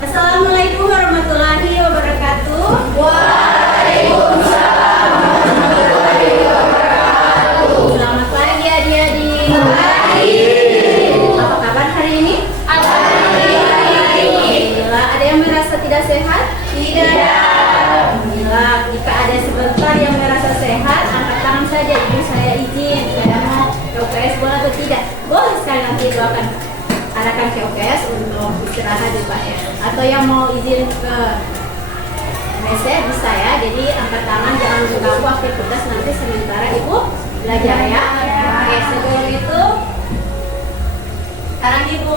Assalamualaikum warahmatullahi wabarakatuh. Waalaikumsalam warahmatullahi wabarakatuh. Selamat pagi adik-adik. Pagi. Apa kabar hari ini? Alhamdulillah. Ada yang merasa tidak sehat? Tidak. Alhamdulillah. Jika ada sebentar yang merasa sehat, angkat tangan saja. Ibu saya izin. Saya mau ke UPS, boleh atau tidak? Boleh sekali, nanti doakan arahkan ke UPS untuk istirahat di Pak ya. Atau yang mau izin ke WC bisa ya. Jadi angkat tangan, jangan mengganggu aktivitas nanti sementara Ibu belajar ya. Oke, sebelum itu sekarang Ibu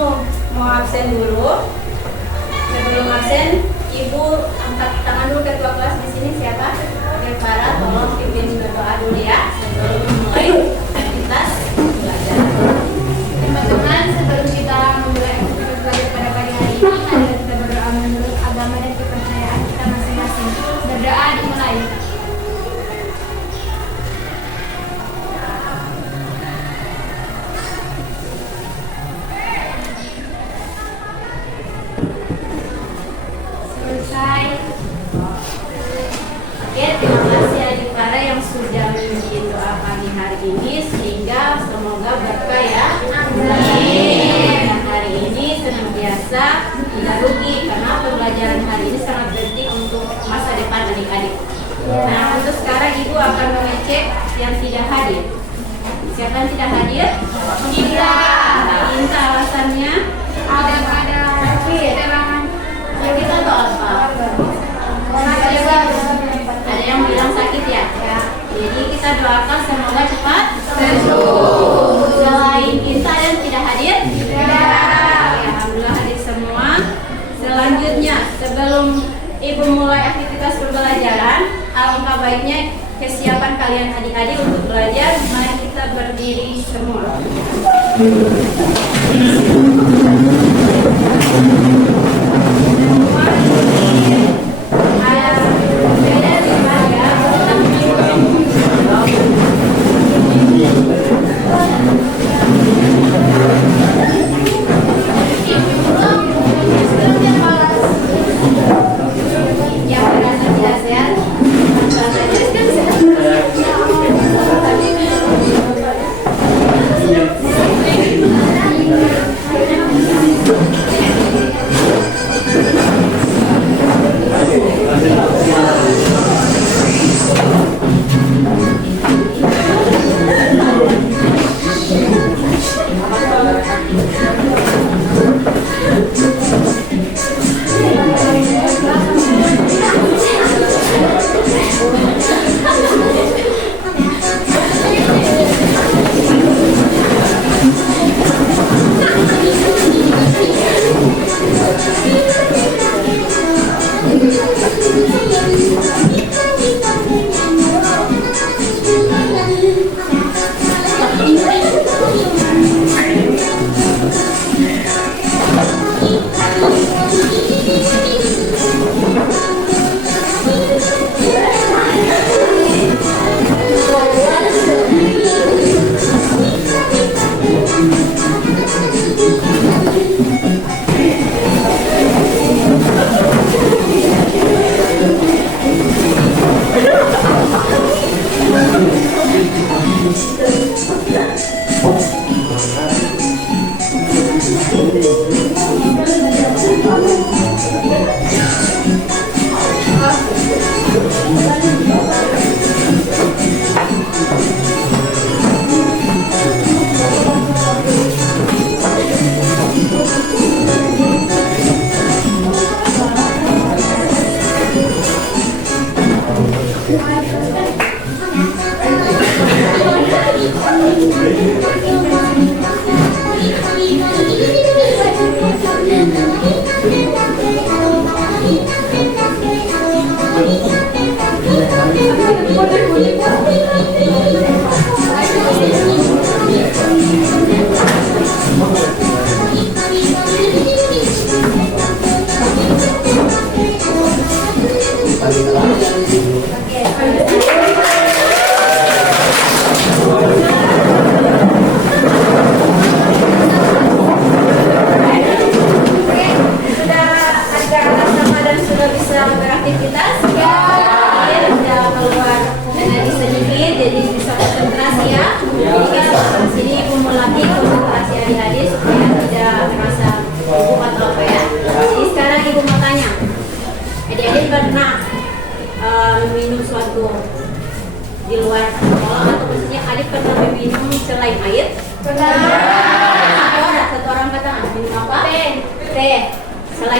mau absen dulu. Sebelum absen, Ibu angkat tangan dulu. Ketua kelas di sini siapa? Para, tolong pimpin berdoa dulu ya sebelum mulai aktivitas belajar. Teman-teman, sebelum kita memulai aktivitas belajar pada pagi hari ini, mari kita berdoa menurut agama dan kepercayaan kita masing-masing. Berdoa dimulai. Selesai. Oke, terima kasih adik para yang sudah memimpin doa pagi hari ini, sehingga semoga berkah ya. Amin. Dan hari ini senantiasa tidak rugi karena pembelajaran hari ini sangat penting untuk masa depan adik-adik. Nah, untuk sekarang Ibu akan mengecek yang tidak hadir. Siapa yang tidak hadir? Kita. Minta alasannya. Ada keterangan. Sakit atau apa? Ada yang bilang sakit ya? Jadi kita doakan semoga cepat sembuh. Selain kita yang tidak hadir? Tidak. Alhamdulillah hadir semua. Selanjutnya, sebelum Ibu mulai aktivitas pembelajaran, alangkah baiknya kesiapan kalian adik-adik untuk belajar. Mari kita berdiri semua. Yang merasa tidak sehat,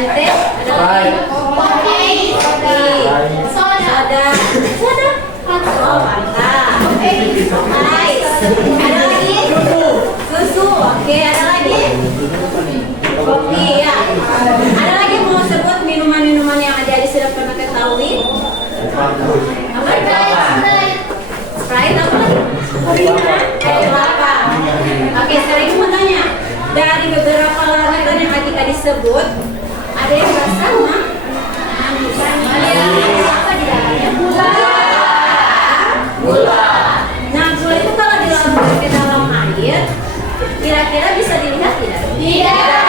kemudian teh, ada lagi kopi, soda, oh mantap, nice. Ada lagi susu, oke, ada lagi kopi ya. Ada lagi mau sebut minuman-minuman yang ada sudah pernah ketahui? Apa? Sprite apa lagi? Air kelapa. Oke, sekarang ini mau tanya, dari beberapa larutan yang tadi disebut, ada yang bersama? Ada apa di dalamnya? Gula. Nah, gula itu kalau dilarutkan ke dalam air, kira-kira bisa dilihat tidak? Tidak.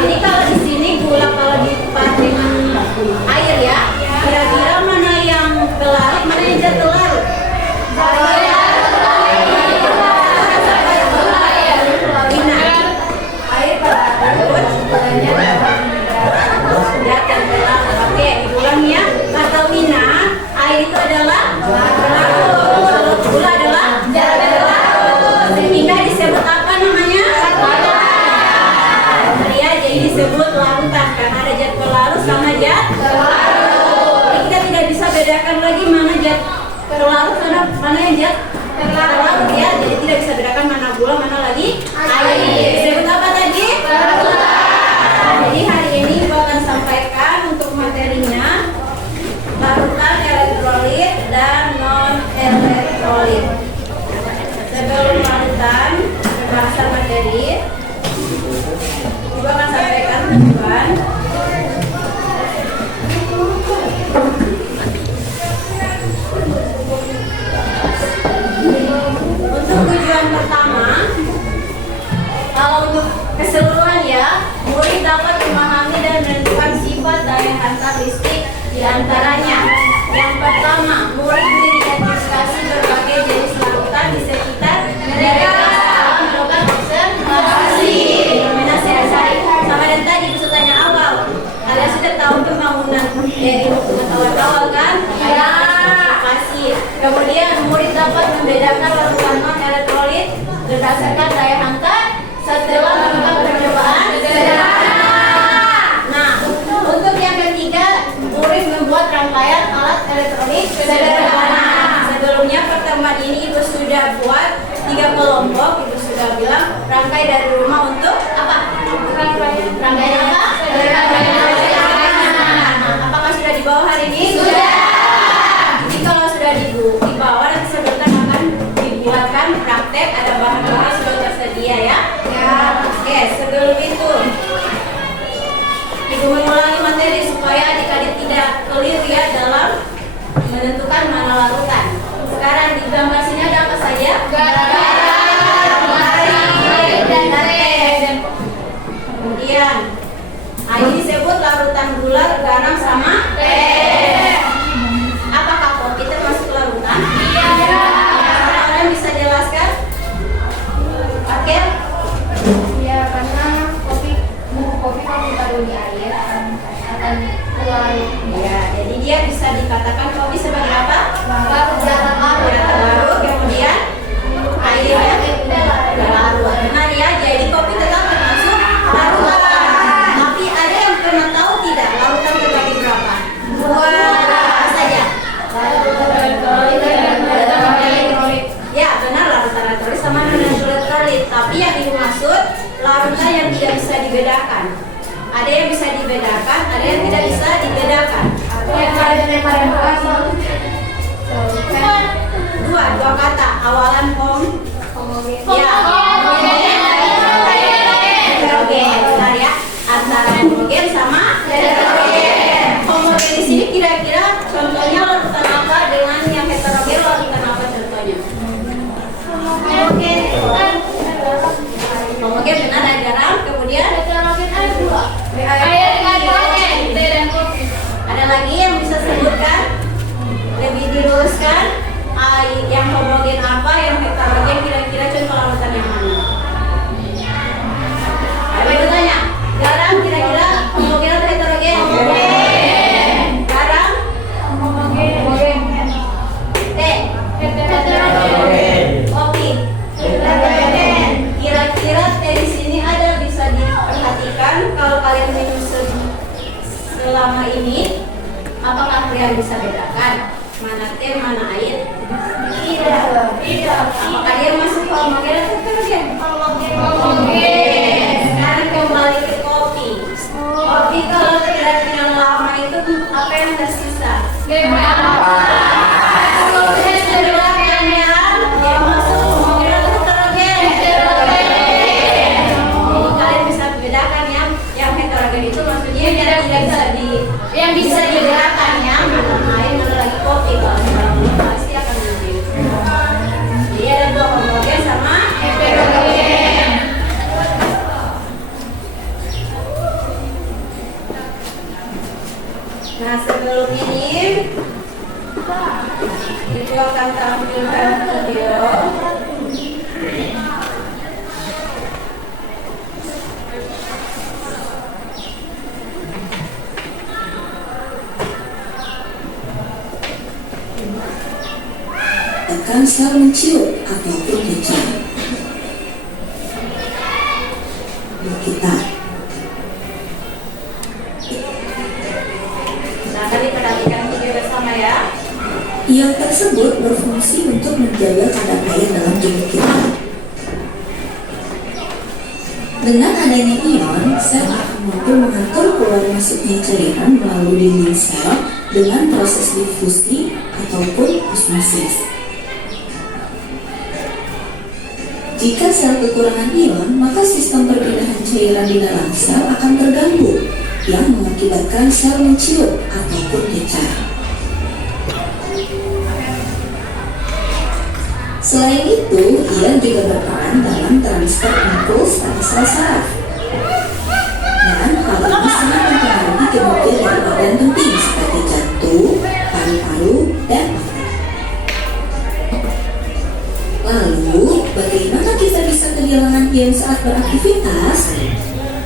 Jadi kalau di sini gula kalau dipakai dengan air ya, kira-kira mana yang berlarut, mana yang tidak berlarut? Oke, diulang ya. Kata Wina, air itu adalah berlarut, gula adalah berlarut, sehingga disebut apa namanya? Ya, jadi disebut larutan karena ada zat berlarut sama zat berlarut. Jadi kita tidak bisa bedakan lagi mana zat berlarut mana yang zat berlarut ya. Jadi tidak bisa bedakan mana gula mana lagi air. Disebut apa tadi? Jadi hari ini Ibu akan sampaikan untuk materinya larutan elektrolit dan non elektrolit. Sebelum larutan pembahasan materi, Ibu akan sampaikan tujuan. Untuk tujuan pertama, kalau untuk keseluruhan ya, murid dapat memahami dan menentukan sifat daya hantar listrik di antaranya. Yang pertama, murid mengidentifikasi berbagai jenis larutan di sekitar mereka melakukan observasi. Fenomena sehari-hari sama dan tadi pesertanya awal. Kalian sudah tahu pembangunan dari pengetahuan awal kan? Ya. Observasi. Kemudian murid dapat membedakan larutan non elektrolit berdasarkan daya hantar setelah melakukan percobaan sederhana. Nah, untuk yang ketiga, murid membuat rangkaian alat elektronik sederhana. Sebelumnya pertemuan ini Ibu sudah buat 3 kelompok. Ibu sudah bilang rangkai dari rumah untuk apa? Rangkaian apa? Apakah sudah dibawa hari ini? Sudah. Jadi kalau sudah dibawa, nanti sebentar akan dibuatkan praktek. Ada bahan-bahan sudah tersedia ya. Oke, sebelum itu Ibu mengulangi materi supaya adik-adik tidak keliru ya dalam menentukan mana larutan. Sekarang di gambar sini ada apa saja? Air dan teh. Kemudian air disebut larutan gula, garam sama teh. Apakah kopi termasuk larutan? Iya. Orang bisa jelaskan? Oke. Ya, karena kopi kalau ditaruh di air akan keluar. Ya, jadi dia bisa dikatakan kopi sebagai apa? Larut. Kemudian airnya larut. Benar ya, jadi kopi tetap termasuk larutan. Tapi ada yang pernah tahu tidak larutan terbagi berapa? Apa saja? Ya, benar, larutan elektrolit sama non-elektrolit. Tapi yang dimaksud larutan yang tidak bisa dibedakan. Ada yang bisa dibedakan, ada yang tidak bisa dibedakan. Dua kata awalan ya, heterogen, benar ya, antara homogen sama heterogen. Homogen di sini kira-kira contohnya larutan apa dengan yang heterogen, larutan apa contohnya? Homogen benar, ada garam, kemudian Heterogen air gula. air teh dan kopi. Ada lagi yang bisa sebutkan? Lebih diluruskan yang homogen apa, yang heterogen kira-kira contoh larutan yang mana? Ayo ibu tanya, garam kira-kira homogen atau heterogen? Homogen. Garam? Homogen. Teh? Heterogen. Kopi? Heterogen. Kira-kira teh di sini ada bisa diperhatikan kalau kalian minum yang masuk homogen atau heterogen? Homogen. Sekarang kembali ke kopi. Kopi kalau tidak minum lama itu apa yang tersisa? Yang masuk homogen atau heterogen? Jadi kalian bisa bedakan yang heterogen itu maksudnya yang bisa dibedakan yang mana lain mana lagi kopi. Kalau pasti akan jadi. Jadi ada dua homogen sama heterogen. Nah sebelum ini itu akan tampilkan video. Tekan sel mencium ataupun kecil. Kita Nah tadi perhatikan video bersama ya. ion tersebut berfungsi untuk menjaga kadar air dalam tubuh kita. Dengan adanya ion, sel akan mampu mengatur keluar masuknya cairan melalui dinding sel dengan proses difusi ataupun osmosis. Jika sel kekurangan ion, maka sistem perpindahan cairan di dalam sel akan terganggu, yang mengakibatkan sel menciut ataupun kecar. Selain itu, ion juga berperan dalam transfer impuls pada sel saraf. Dan hal ini sangat mempengaruhi kinerja dari organ penting seperti jantung, paru-paru, dan otak. Lalu, bagaimana kita bisa kehilangan ion saat beraktivitas?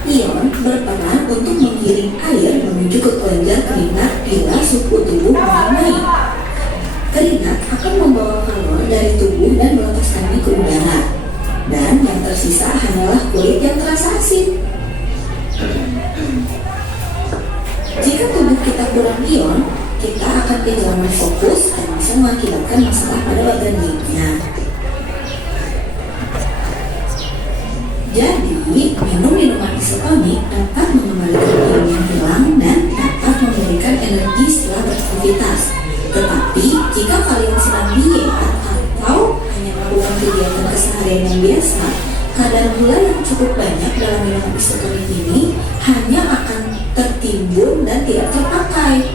Ion berperan untuk menggiring air menuju ke kelenjar keringat bila suhu tubuh mulai naik. Keringat akan membawa kalor dari tubuh dan melepaskannya ke udara. Dan yang tersisa hanyalah kulit yang terasa asin. Jika tubuh kita kurang ion, kita akan kehilangan fokus dan bisa mengakibatkan masalah pada organ lainnya. Jadi, minum minuman isotonik dapat mengembalikan ion yang hilang dan dapat memberikan energi setelah beraktivitas. Tetapi, jika kalian sedang diet atau hanya melakukan kegiatan keseharian yang biasa, kadar gula yang cukup banyak dalam minuman isotonik ini hanya akan tertimbun dan tidak terpakai.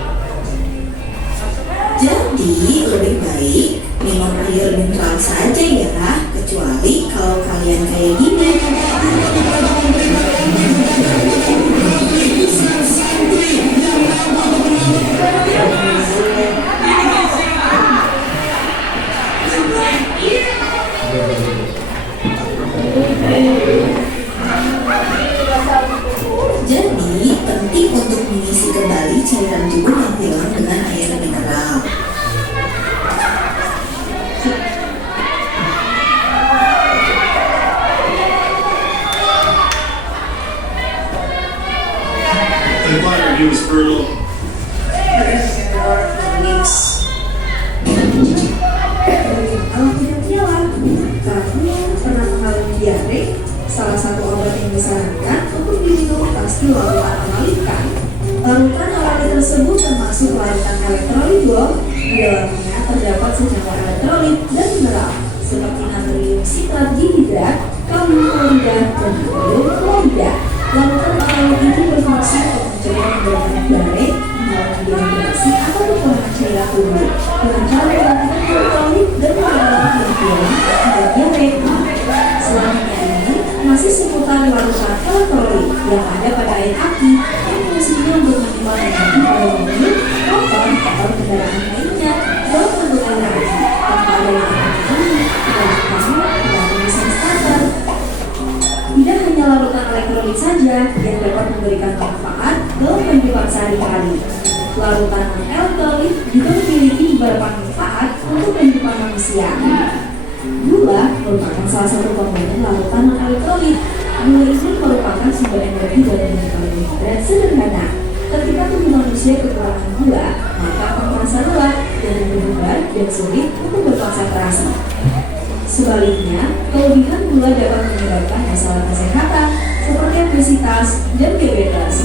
Jadi, lebih baik minum air mineral saja ya, kecuali kalau kalian kayak gini. Jadi, penting untuk mengisi kembali cairan tubuh yang hilang dengan air mineral. The choir is fertile. Kalau tidak nyala, kamu pernah mengalami diare? Salah satu obat yang disarankan untuk diminum pasti larutan amalikan. Larutan alami tersebut termasuk larutan elektrolitol. Di dalamnya terdapat senyawa elektrolit dan mineral seperti natrium sitrat dihidrat, kalium klorida, dan natrium klorida. Larutan alami ini berfungsi untuk mencegah pembentukan diare, mengurangi dehidrasi atau kekurangan cairan tubuh dengan cara menggantikan elektrolit dan mineral yang hilang hingga diare. Selanjutnya ini masih seputar larutan elektrolit yang ada pada air aki yang fungsinya untuk menyimpan energi pada mobil, motor, atau kendaraan lainnya dalam bentuk air aki tanpa ada yang ini dalam kamu dan tulisan standar. Tidak hanya larutan elektrolit saja yang dapat memberikan manfaat dalam kehidupan sehari-hari. Larutan elektrolit juga memiliki beberapa manfaat untuk kehidupan manusia. Gula merupakan salah satu komponen larutan elektrolit. Gula ini merupakan sumber energi dalam bentuk karbohidrat sederhana. Ketika tubuh manusia kekurangan gula, maka akan terasa lelah dan berat dan sulit untuk berkonsentrasi. Sebaliknya, kelebihan gula dapat menyebabkan masalah kesehatan seperti obesitas dan diabetes.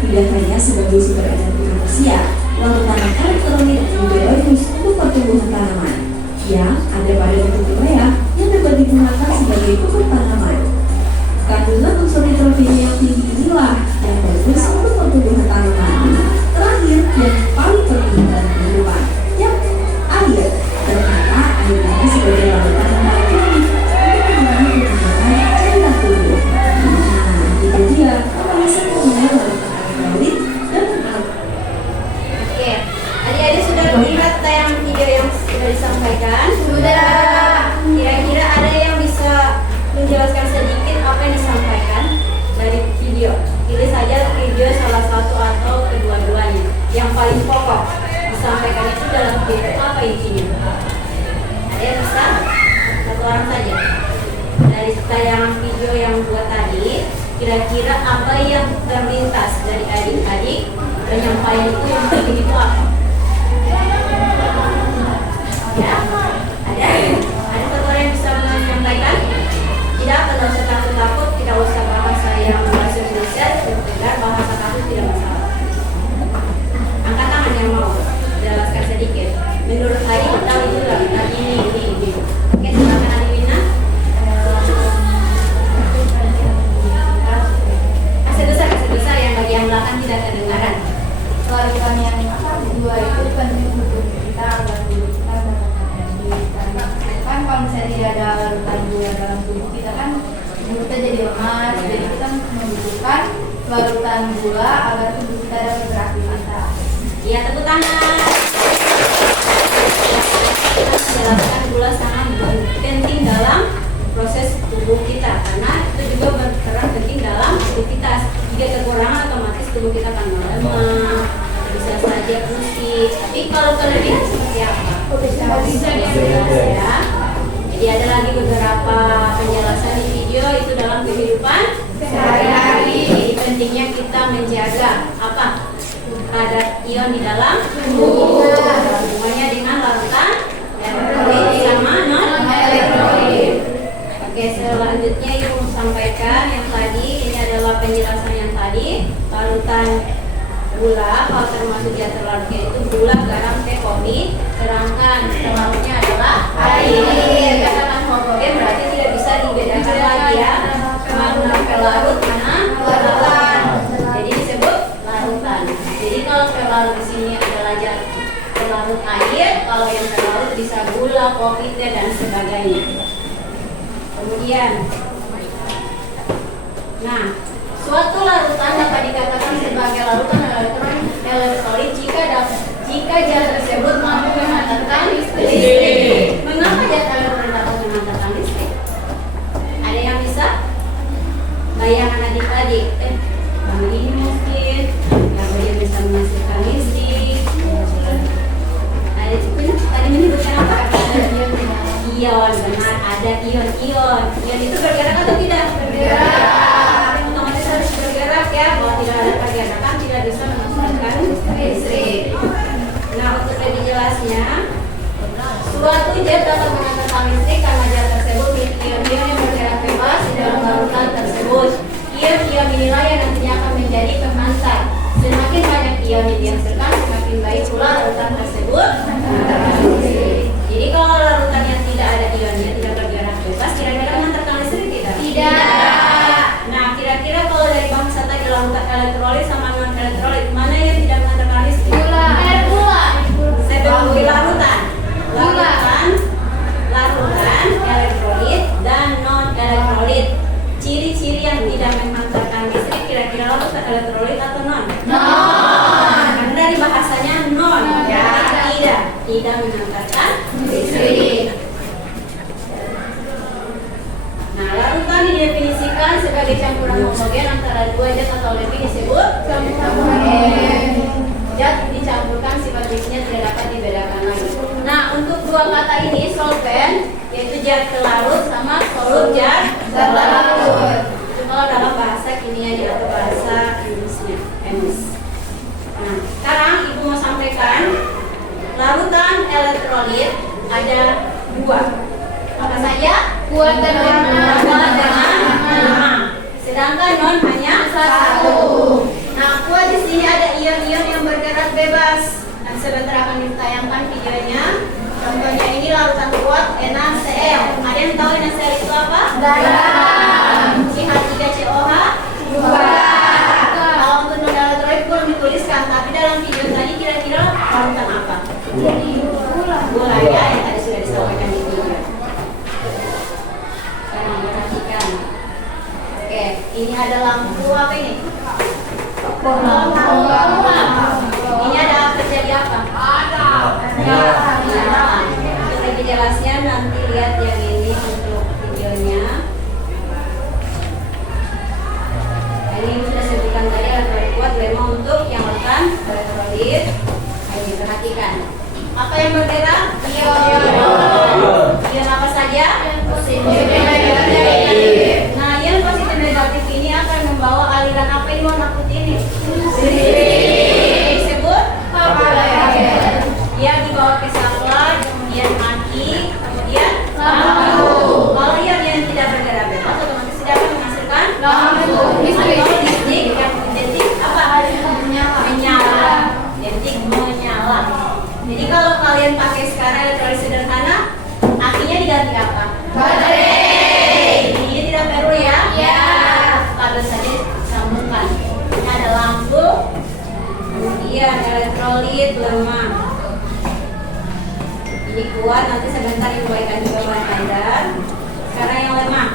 Tidak hanya sebagai sumber energi manusia, larutan elektrolit juga bagus untuk pertumbuhan tanaman yang ada pada bentuk urea yang dapat digunakan sebagai pupuk tanaman. Kandungan unsur nitrogen yang tinggi inilah yang bagus untuk pertumbuhan tanaman. Terakhir yang paling penting dalam kehidupan, air. Ternyata air ini sebagai larutan yang paling penting untuk mengurangi pertumbuhan cairan tubuh. Nah, itu dia pembahasan mengenai larutan elektrolit dan Oke, adik-adik sudah melihat tayangan video yang sudah disampaikan? Sudah. Kira-kira ada yang bisa menjelaskan sedikit apa yang disampaikan dari video? Pilih saja video salah satu atau kedua-duanya. Yang paling pokok disampaikan itu dalam video apa intinya? Ada yang bisa? Satu orang saja. Dari tayangan video yang dua tadi, kira-kira apa yang terlintas dari adik-adik penyampaian itu yang penting itu apa? Ya, ada satu orang yang bisa menyampaikan? Tidak usah takut-takut, tidak usah bahasa yang bahasa Indonesia, sekedar bahasa takut tidak masalah. Angkat tangan yang mau jelaskan sedikit. Menurut Adi tahu itu lah, ini. Oke, silakan Adi Wina. Kasih besar yang bagian belakang tidak kedengaran. Larutan yang dua itu penting untuk kita agar tubuh kita mendapatkan energi. Kan kalau misalnya tidak ada larutan gula dalam tubuh kita kan tubuh kita jadi lemas. Jadi kita membutuhkan larutan gula agar tubuh kita dapat beraktivitas. Iya, tepuk tangan. Menjelaskan gula sangat penting dalam proses tubuh kita karena itu juga berperan penting dalam aktivitas. Jika kekurangan otomatis tubuh kita akan melemah, bisa saja pusing. Tapi kalau kelebihan seperti apa? Bisa ya. Jadi ada lagi beberapa penjelasan di video itu dalam kehidupan sehari-hari. Jadi pentingnya kita menjaga apa? Kadar ion di dalam tubuh. Hubungannya dengan larutan elektrolit sama non elektrolit. Oke, selanjutnya Ibu sampaikan yang tadi ini adalah penjelasan yang tadi larutan gula kalau termasuk dia terlarutnya itu gula, garam, teh, kopi, sedangkan terlarutnya adalah air. Katakan homogen berarti tidak bisa dibedakan lagi ya mana pelarut mana larutan. Jadi disebut larutan. Jadi kalau pelarut di sini adalah pelarut air, kalau yang terlarut bisa gula, kopi, teh dan sebagainya. Kemudian, nah, suatu larutan dapat dikatakan sebagai larutan elektrolit jika zat tersebut mampu menghantarkan listrik. Mengapa zat elektrolit dapat menghantarkan listrik? Ada yang bisa? Bayangan adik-adik, Bang ini mungkin, yang dia bisa menghasilkan listrik. Ada tadi menyebutkan apa? Ion, benar, ada ion. Ion itu bergerak atau tidak? Bergerak. Otomatis harus bergerak ya, kalau tidak ada pergerakan tidak bisa menghasilkan listrik. Nah, untuk lebih jelasnya, suatu zat dapat menghantarkan listrik karena zat tersebut memiliki ion-ion yang bergerak bebas di dalam larutan tersebut. Ion-ion inilah yang nantinya akan menjadi penghantar. Semakin banyak ion yang dihasilkan, semakin baik pula larutan tersebut. Jadi kalau larutan yang tidak ada ionnya, tidak bergerak bebas, kira-kira menghantarkan listrik tidak? Tidak. Nah, kira-kira kalau dari bahasa tadi larutan elektrolit sama non elektrolit, mana yang tidak menghantarkan listrik? Gula. Sebelum larutan, elektrolit dan non elektrolit. Ciri-ciri yang tidak menghantarkan listrik, kira-kira larutan elektrolit atau non? Karena dari bahasanya non, tidak menghantarkan listrik. Nah, larutan didefinisikan sebagai campuran homogen antara dua zat atau lebih disebut homogen. Zat dicampurkan sifat fisiknya tidak dapat dibedakan lagi. Nah, untuk dua kata ini solvent yaitu zat pelarut sama solut zat pelarut. Itu kalau dalam bahasa kimianya atau bahasa Inggrisnya, chemis. Nah, sekarang Ibu mau sampaikan larutan elektrolit ada dua. Apa saja? Kuat dan lemah. Kuat dengan lemah. Sedangkan non hanya satu. Nah, kuat di sini ada ion-ion yang bergerak bebas. Dan sebentar akan ditayangkan videonya. Contohnya ini larutan kuat NaCl. Ada yang tahu NaCl itu apa? Garam. CH3COH. Kalau untuk non elektrolit belum dituliskan, tapi dalam video tadi kira-kira larutan apa? Gula ya, yang tadi sudah disampaikan di video. Sekarang perhatikan. Oke, ini ada lampu apa ini? Lampu. Ini ada terjadi apa? Nyala. Untuk lebih jelasnya nanti lihat yang ini untuk videonya. Ini sudah sebutkan tadi elektrolit kuat, lemah untuk yang rekan elektrolit. Ayo perhatikan. Apa yang bergerak? Ion apa saja? Positif, negatif. Nah, ion positif negatif ini akan membawa aliran apa yang warna putih ini? Disebut dia dibawa ke saklar, kemudian mati, kemudian lampu. Kalau ion yang tidak bergerak bebas, otomatis tidak akan menghasilkan lampu. Listrik yang identik apa? Menyala. Identik menyala. Jadi kalau kalian pakai sekarang elektrolit sederhana, akinya diganti apa? Baterai. Ini tidak perlu ya? Ya. Kabel saja disambungkan. Ini ada lampu, kemudian elektrolit lemah. Ini kuat, nanti sebentar dibuatkan juga buat kadar. Sekarang yang lemah.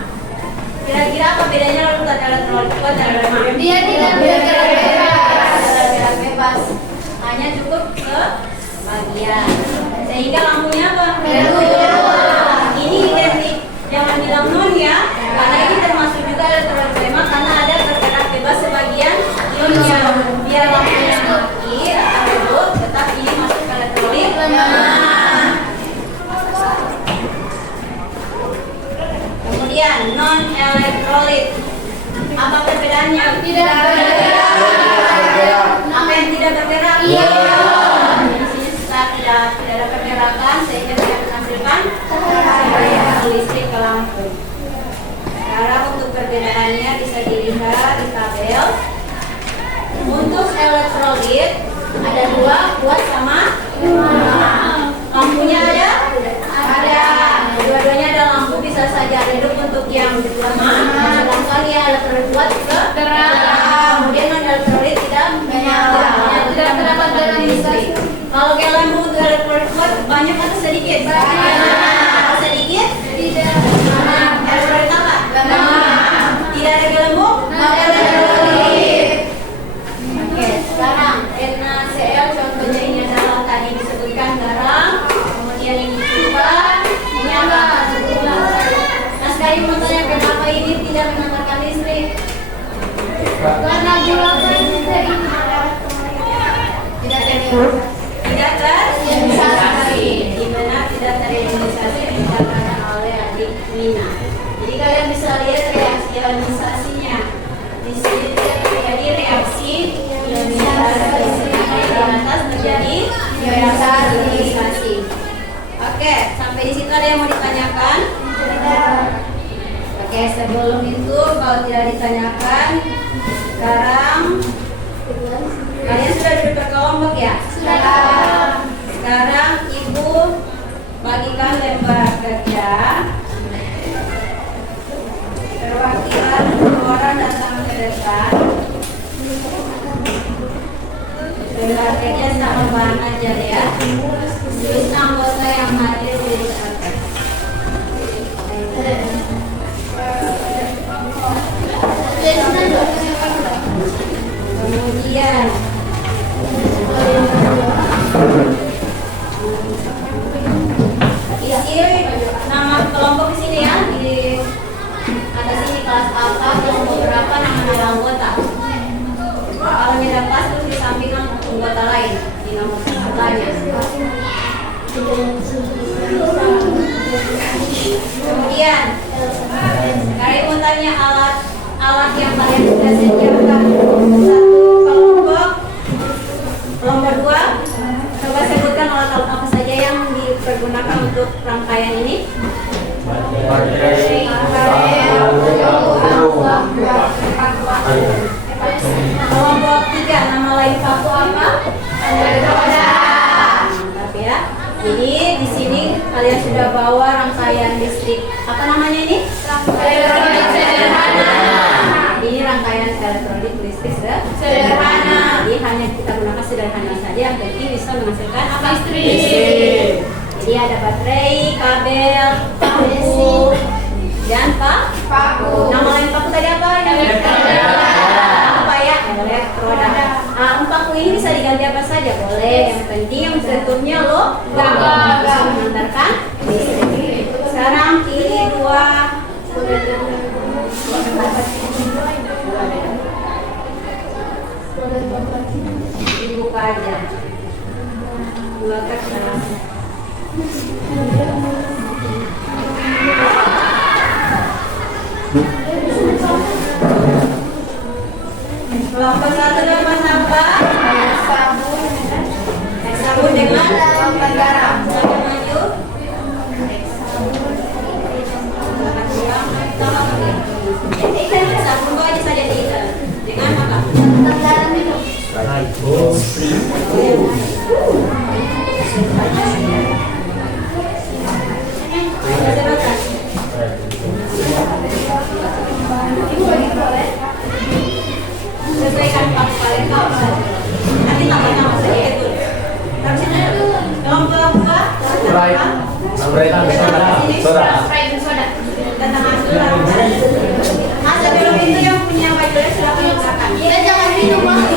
Kira-kira apa bedanya larutan elektrolit kuat dan lemah? Dia tidak bergerak bebas. Bergerak bebas. Hanya cukup ke bagian. Sehingga lampunya apa? Ini identik. Jangan bilang non ya, karena ini termasuk juga elektrolit lemah karena ada bergerak bebas sebagian ionnya. Biar lampunya mati atau redup, tetap ini masuk ke elektrolit lemah. Kemudian non elektrolit. Apa perbedaannya? Tidak bergerak. Apa yang tidak bergerak? Ion. Di sini tidak ada pergerakan sehingga tidak menghasilkan cahaya listrik ke lampu. Sekarang untuk perbedaannya bisa dilihat di tabel. Untuk elektrolit ada dua, kuat sama lemah. Lampunya ada? Ada. Dua-duanya ada lampu, bisa saja redup untuk yang lemah. Sedangkan yang elektrolit kuat ke terang. Kemudian non elektrolit tidak menyala. Tidak terdapat dalam listrik. Kalau yang lampu untuk elektrolit kuat banyak atau sedikit? Banyak. Sedikit? Tidak. Elektrolit apa? Lemah. Tidak ada gelembung? Elektrolit. Oke, sekarang NaCl contohnya ini adalah tadi disebutkan garam, kemudian ini juga ini apa? Nah, sekali motornya kenapa ini tidak mengantarkan listrik? Karena gula Tidak terionisasi. Di mana tidak terionisasi dikatakan oleh adik Mina. Jadi kalian bisa lihat reaksi ionisasinya. Di sini tidak terjadi reaksi ionisasi. Di atas terjadi ionisasi. Oke, sampai di situ ada yang mau ditanyakan? Oke, sebelum itu kalau tidak ditanyakan, sekarang kalian sudah duduk berkelompok ya? Sudah. Sekarang ibu bagikan lembar kerja. Perwakilan orang datang ke depan. Lembar kerja sama bahan aja ya. Terus anggota yang hadir disertakan. Kemudian isi nama kelompok di sini ya, di ada sini kelas apa, kelompok berapa, nama anggota. Kalau tidak pas terus di samping anggota lain di nomor sebelahnya. Kemudian kalian mau tanya alat yang kalian sudah sediakan. Satu kelompok dua, coba sebutkan alat-alat apa saja yang dipergunakan untuk rangkaian ini. Kelompok 3, nama lain paku apa? Mantap ya. Jadi di sini kalian sudah bawa rangkaian listrik. Apa namanya ini? Elektronik sederhana. Ini rangkaian elektronik listrik sederhana. Jadi hanya kita gunakan sederhana saja, yang penting bisa menghasilkan apa? Listrik. Jadi ada baterai, kabel, paku, dan paku. Nama lain paku tadi apa? Apa ya? Elektroda. Paku ini bisa diganti apa saja boleh. Yang penting yang bentuknya bisa mengantarkan listrik. Sekarang pilih 2. Dibuka aja. Buka ke dalam. Kelompok 1 dapat apa? Sabun dengan garam. Sabun maju. Sabun bawa aja saja di dengan apa? Garam itu. Sesuaikan paku kalian kalau saja. Nanti tambah-tambah sedikit dulu. Harusnya dulu. Kelompok 2. Soda. Datang masuk. Masa belum itu yang punya bajunya sudah menyebarkan. Iya, jangan minum Bang.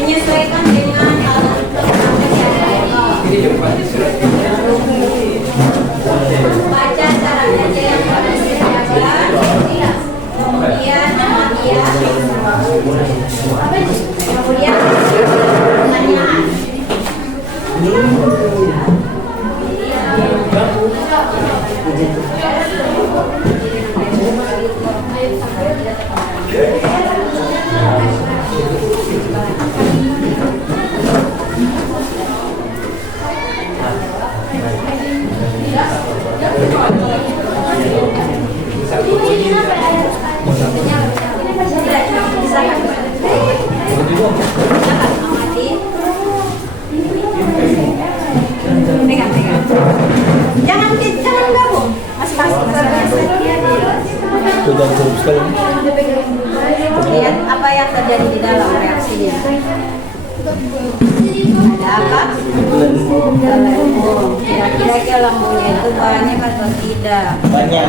Menyesuaikan dengan baca caranya aja yang pada siapkan. Kemudian kemudian pertanyaan. Jangan gabung. Lihat apa yang terjadi di dalam reaksinya. Ada apa? Kira-kira lambungnya itu banyak atau tidak? Banyak.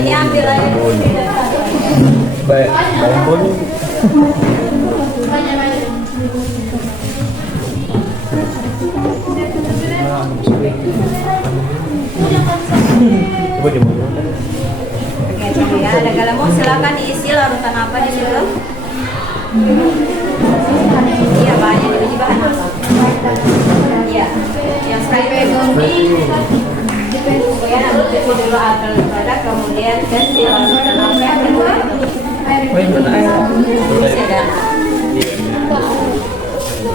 Ini ambil aja. Banyak. Oke, ya, ada galamo, silakan diisi larutan apa di situ? Iya, banyak diuji bahan apa? Iya, yang sekali pegoni. Kemudian aku cuci dulu apel produk, kemudian tes di larutan apa yang kedua?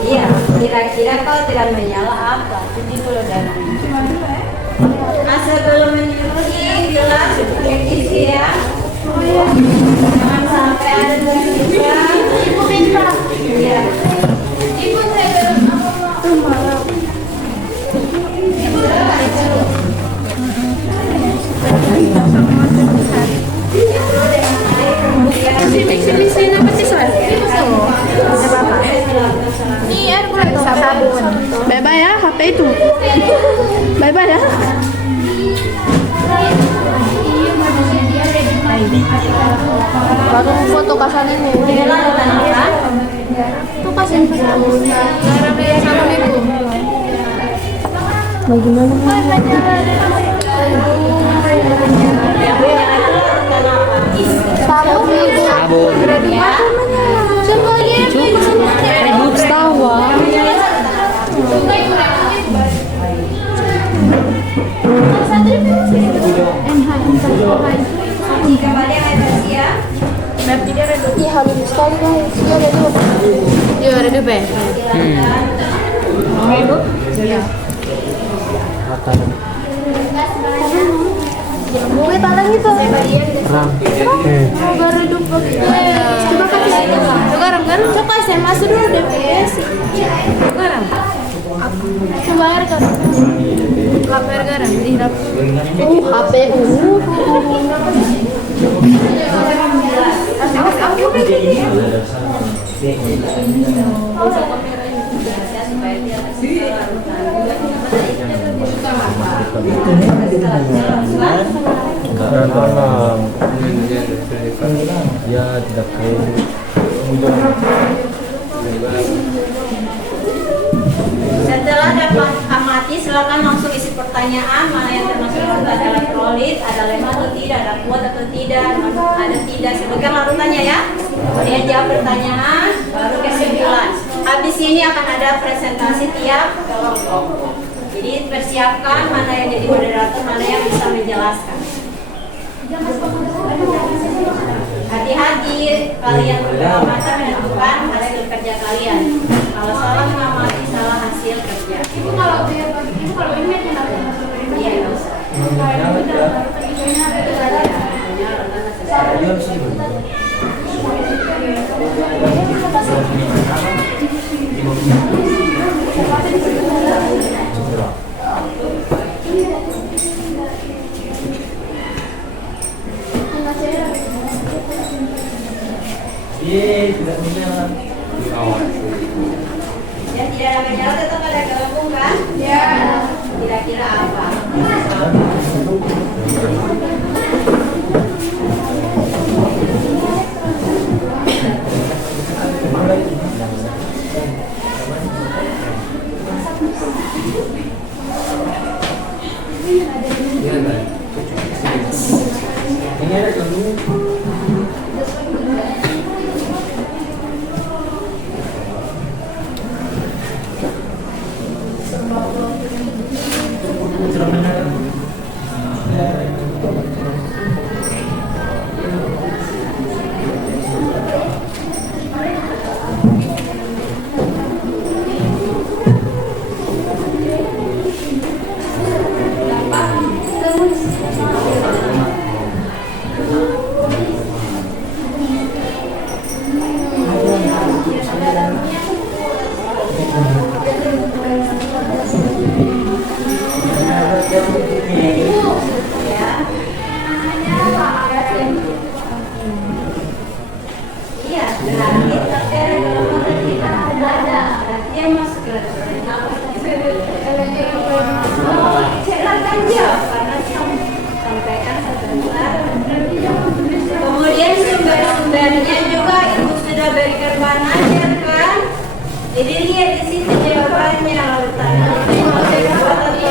Iya, kira-kira kalau tidak menyala apa? Cuci dulu dananya. Sebelum menyuruhi gelas cek isi ya. Jangan sampai ada tulisan ibu minta. Iya. Ibu saya apa malam. Sini apa sih soal? Ini air gula sabun. Bye bye ya HP itu. Bye bye ya. Baru foto kasan ini. Itu kasan sabun. Sama ibu. Bagaimana? Sabun ibu. Sabun. Rebus tawa. Jika pada yang ada siap, Iya halus sekali guys. Iya ada dua. Iya, ada dua. Bunga tangan itu. Baru dua. Coba kasih. Garam. Coba saya masuk dulu DPS. Garam. Coba air kan. Lapar garam. Dirap. HP Ya tidak keren. setelah dapat amati, silakan langsung isi pertanyaan mana yang termasuk larutan elektrolit, ada lem atau tidak, ada kuat atau tidak, ada tidak. Sebutkan larutannya ya. Kemudian jawab pertanyaan, baru kesimpulan. Habis ini akan ada presentasi tiap kelompok. Jadi persiapkan mana yang jadi moderator, mana yang bisa menjelaskan. Hati-hati kalian berdua mata menentukan hasil kerja kalian. Kalau salah mengamati, salah hasil kerja. Ibu kalau ini Iya, nggak usah. Tidak punya. Dan tidak ada gejala tetap ada gelembung kan? Ya. Kira-kira apa? Ini ada gelembung. Iya, berarti terkait gelembung dan tidak ada. Berarti yang masuk ke silakan jawab karena sampaikan sebentar. Kemudian sumber-sumbernya juga ibu sudah berikan ajar kan? Jadi lihat di situ jawabannya larutannya. Jawabannya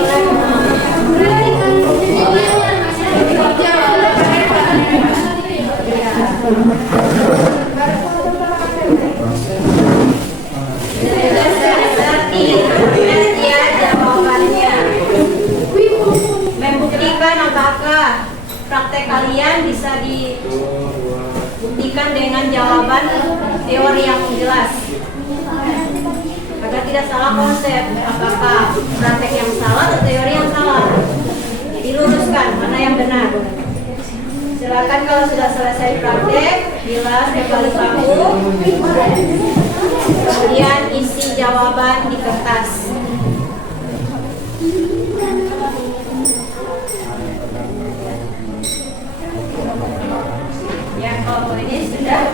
membuktikan apakah praktek kalian bisa dibuktikan dengan jawaban teori yang jelas agar tidak salah konsep, apakah praktek yang salah atau teori yang salah. Jadi luruskan mana yang benar. Silakan kalau sudah selesai praktek, bilas kembali baku, kemudian isi jawaban di kertas. Yang kalau ini sudah.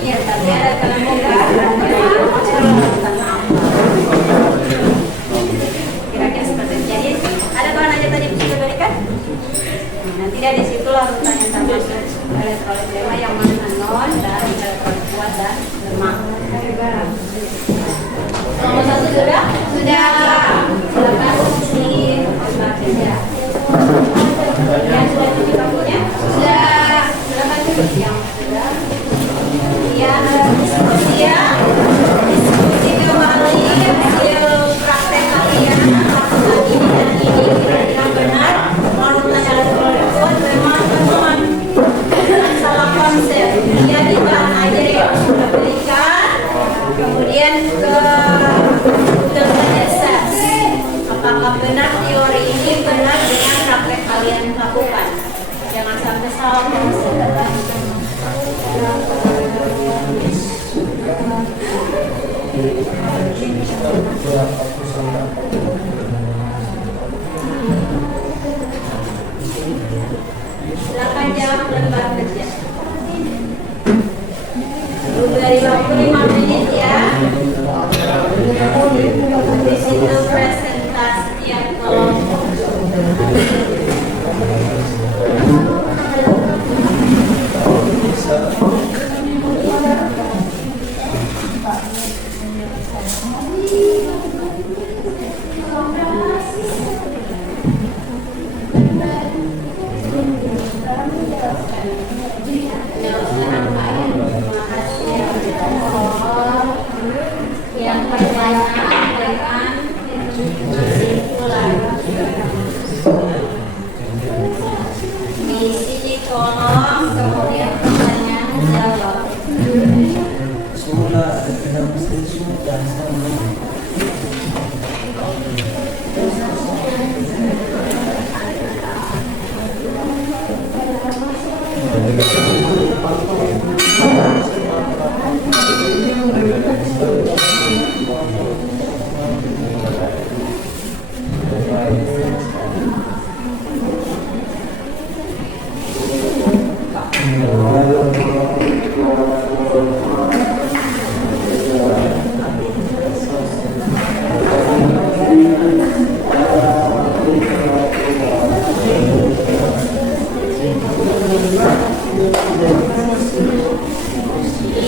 Iya, tadi ada kelemuka. Kira-kira seperti itu. Jadi ada bahan aja tadi bisa diberikan? Nanti dari situ larutannya termasuk elektrolit lema yang mana non dan elektrolit kuat dan lemak. Nomor 1 sudah? Sudah. Silakan isi obat saja. Yang sudah cuci bakunya? Sudah. Silakan cuci yang sudah. Kemudian diskusi ya. Diskusi kembali hasil praktek kalian. Ini dan ini kira-kira benar. Menurut elektrolit kuat memang teman salah konsep. Jadi bahan aja yang sudah berikan. Kemudian ke dasar. Apakah benar teori ini benar dengan praktek kalian lakukan? Jangan sampai salah konsep. Silakan jawab lembar kerja. Beri waktu 5 menit ya. Di situ presentasi yang kelompok. Yang pertanyaan dengan kesimpulan isi di kolom, kemudian pertanyaan jawab.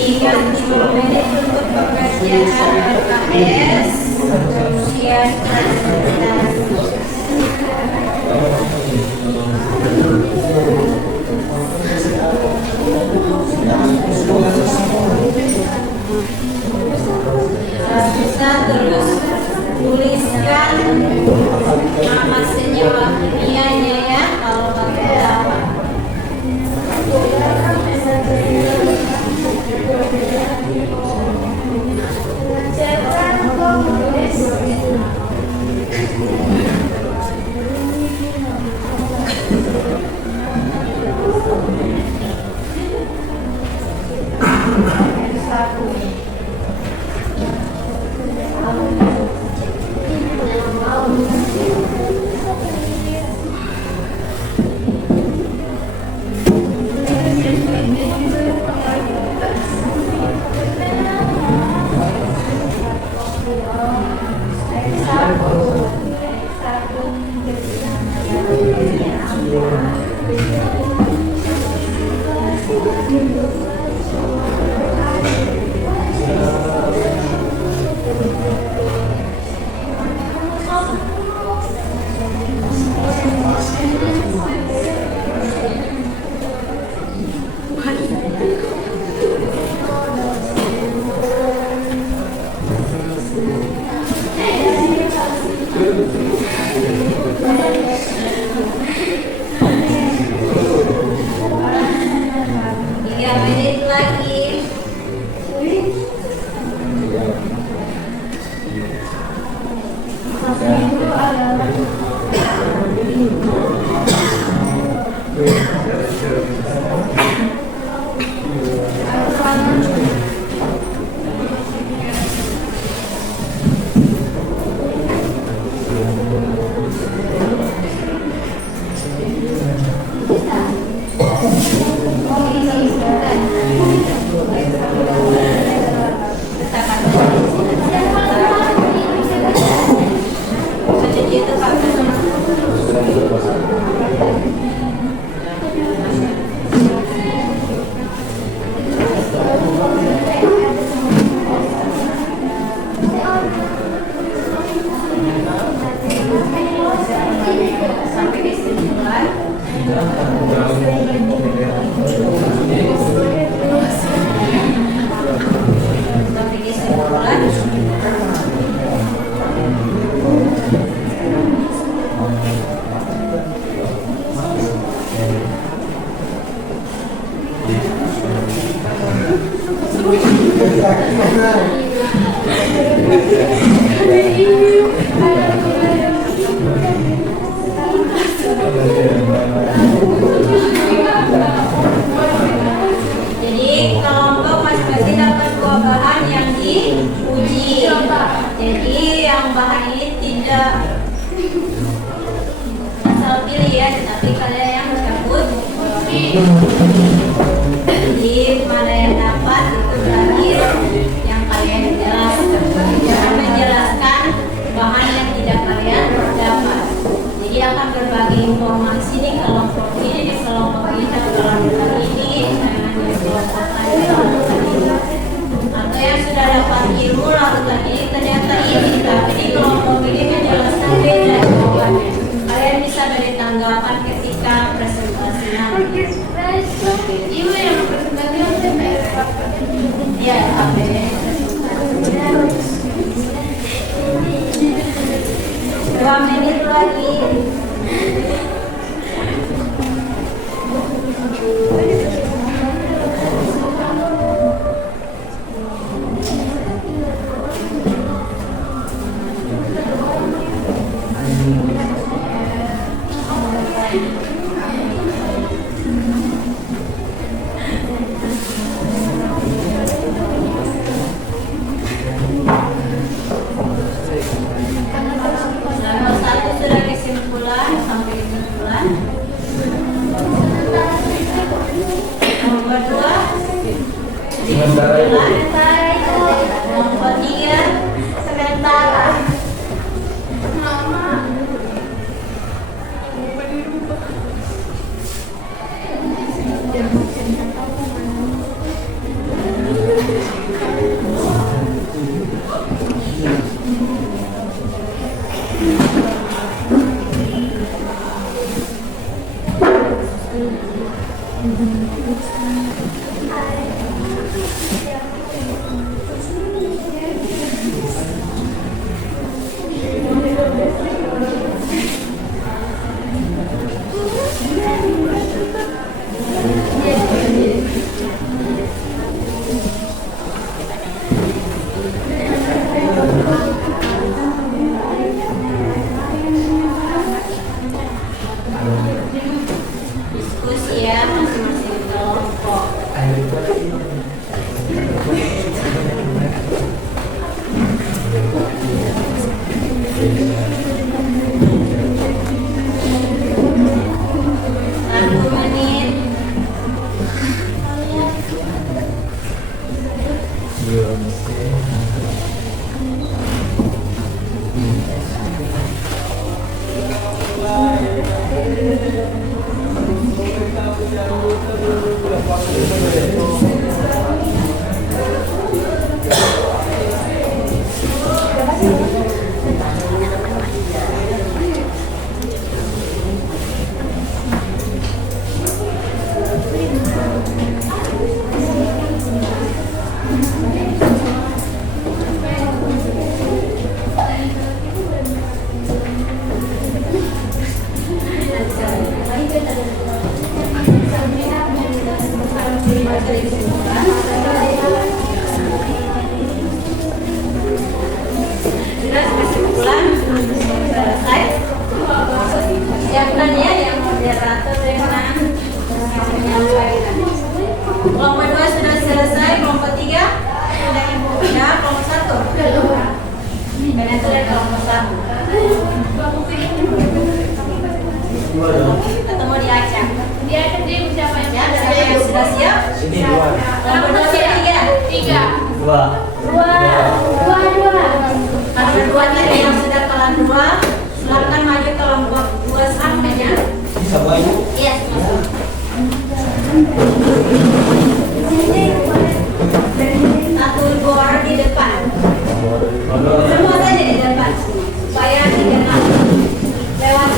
Ingat 5 menit untuk pekerjaan RKS, kemudian presentasi. Bisa terus tuliskan nama senyawa kimianya ya kalau pakai apa. Satu itu adalah Jadi kelompok masing-masing dapat 2 bahan yang diuji. Jadi yang bahan ini tidak asal pilih ya, tetapi kalian yang mencabut. Jadi mana yang dapat itu berarti yang kalian jelaskan. Jangan menjelaskan bahan yang tidak kalian dapat. Jadi akan berbagi informasi di kelompok ini, di kelompok ini, dan kelompok ini, dengan di kelompok lain, kelompok ini. Atau yang sudah dapat ilmu lalu tadi ternyata ini, tapi di kelompok ini menjelaskan beda jawabannya. Kalian bisa beri tanggapan ketika presentasi nanti. Ibu yang presentasi Ya, apa ya? 2 menit lagi. Nomor 1 sudah kesimpulan, sampai kesimpulan. Nomor 2 kesimpulan. Nomor 3 sementara. Diskusi ya masing-masing kelompok. Satu menit. Sudah kesimpulan selesai. Siapkan ya yang moderator dengan menyampaikan. Kelompok 2 sudah selesai, kelompok 3 sudah ibu. Ya, kelompok 1. Karena itu dari kelompok 1. Ketemu di Aceh. dia kerja siapa Ya, siapa yang sudah siap? Sini 2. Kelompok 2 sudah 3. 2. Kalau 2 dari yang sudah kelas 2, silakan maju kelompok 2 sampainya. Bisa buat ibu? Iya, masuk. Satu bor di depan. Semua saja di depan. Supaya tidak lewat.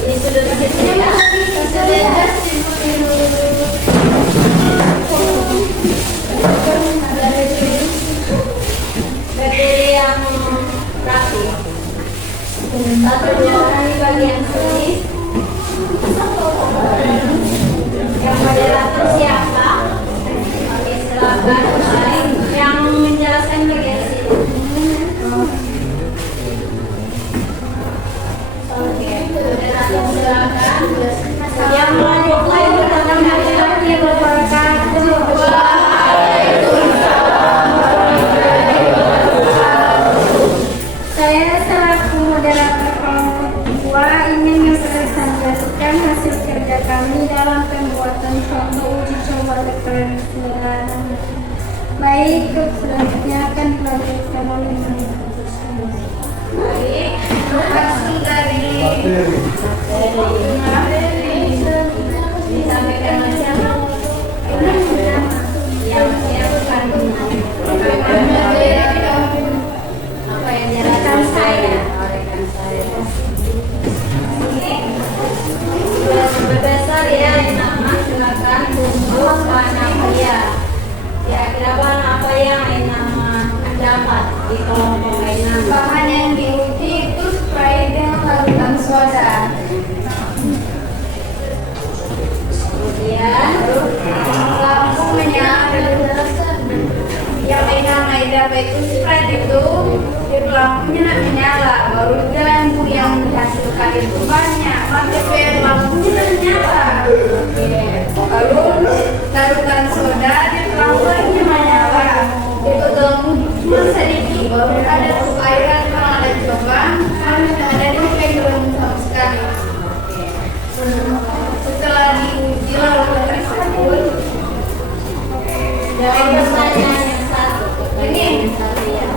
Di sudut situ ya. Berdiri yang rapi. Satu dua orang di bagian sini. Yang moderator siapa? Oke, silakan. Yang menjelaskan bagian sini. Oke, moderator silakan. Yang melanjutkan pertama kali Saya selaku moderator kelompok 2 ingin mempresentasikan hasil kerja kami dalam pembuatan contoh uji coba elektronik sederhana. Baik, selanjutnya akan dilanjutkan oleh saya. Baik. Langsung dari Disampaikan oleh siapa? Yang menyiapkan apa yang dijelaskan saya, rekan saya. Besar ya, nama silakan untuk nama dia. Kira-kira apa yang nama dapat di kelompok lain? bahan yang diuji itu spray dengan larutan soda. Kemudian Lampu menyala. Yang pegang Aida itu spray itu lampunya nak menyala. Baru dia lampu yang dihasilkan itu banyak. Maka lampunya menyala. Lalu larutan soda di lampunya menyala. Itu lampu cuma sedikit. Baru ada cairan kalau ada coba. Kami ada di pegang sama sekali. Setelah diuji larutan tersebut, jawab pertanyaan yang satu. Ini. Ya.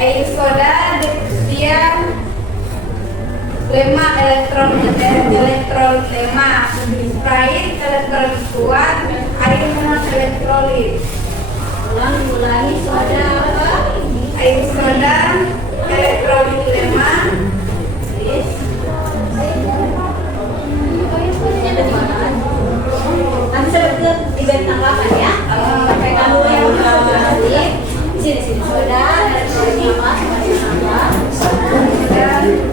air soda dia lemak elektrolit lemak, Sprite elektrolit kuat, air mineral elektrolit. Ulangi soda apa? Air soda elektrolit lemak, Nanti sebut di bentang tanggapan ya. Pegang dulu yang udah nanti. Sini soda elektrolit apa? dan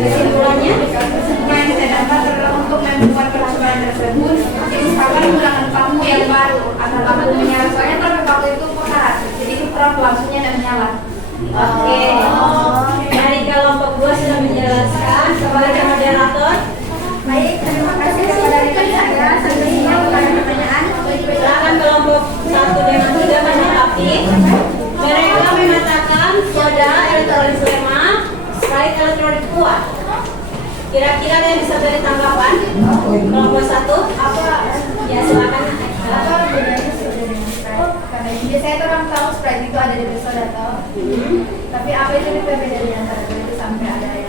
Kesimpulannya, semua yang saya dapat adalah untuk membuat percobaan tersebut misalkan menggunakan paku yang baru atau paku menyala, soalnya kalau paku itu pekat jadi itu kurang lampunya dan menyala. oke. Dari kelompok 2 sudah menjelaskan kepada moderator. Baik, terima kasih kepada rekan saya. Selanjutnya kepada pertanyaan. Silakan kelompok 1 dan 3 menanggapi. Mereka mengatakan soda elektrolit lemak, Sprite elektrolit kuat. Kira-kira ada yang bisa beri tanggapan? Kelompok 1 apa? Ya silakan. Apa bedanya soda dengan Sprite? Karena biasanya tuh orang tahu Sprite itu ada di soda tau. Tapi apa itu bedanya antara itu sampai ada yang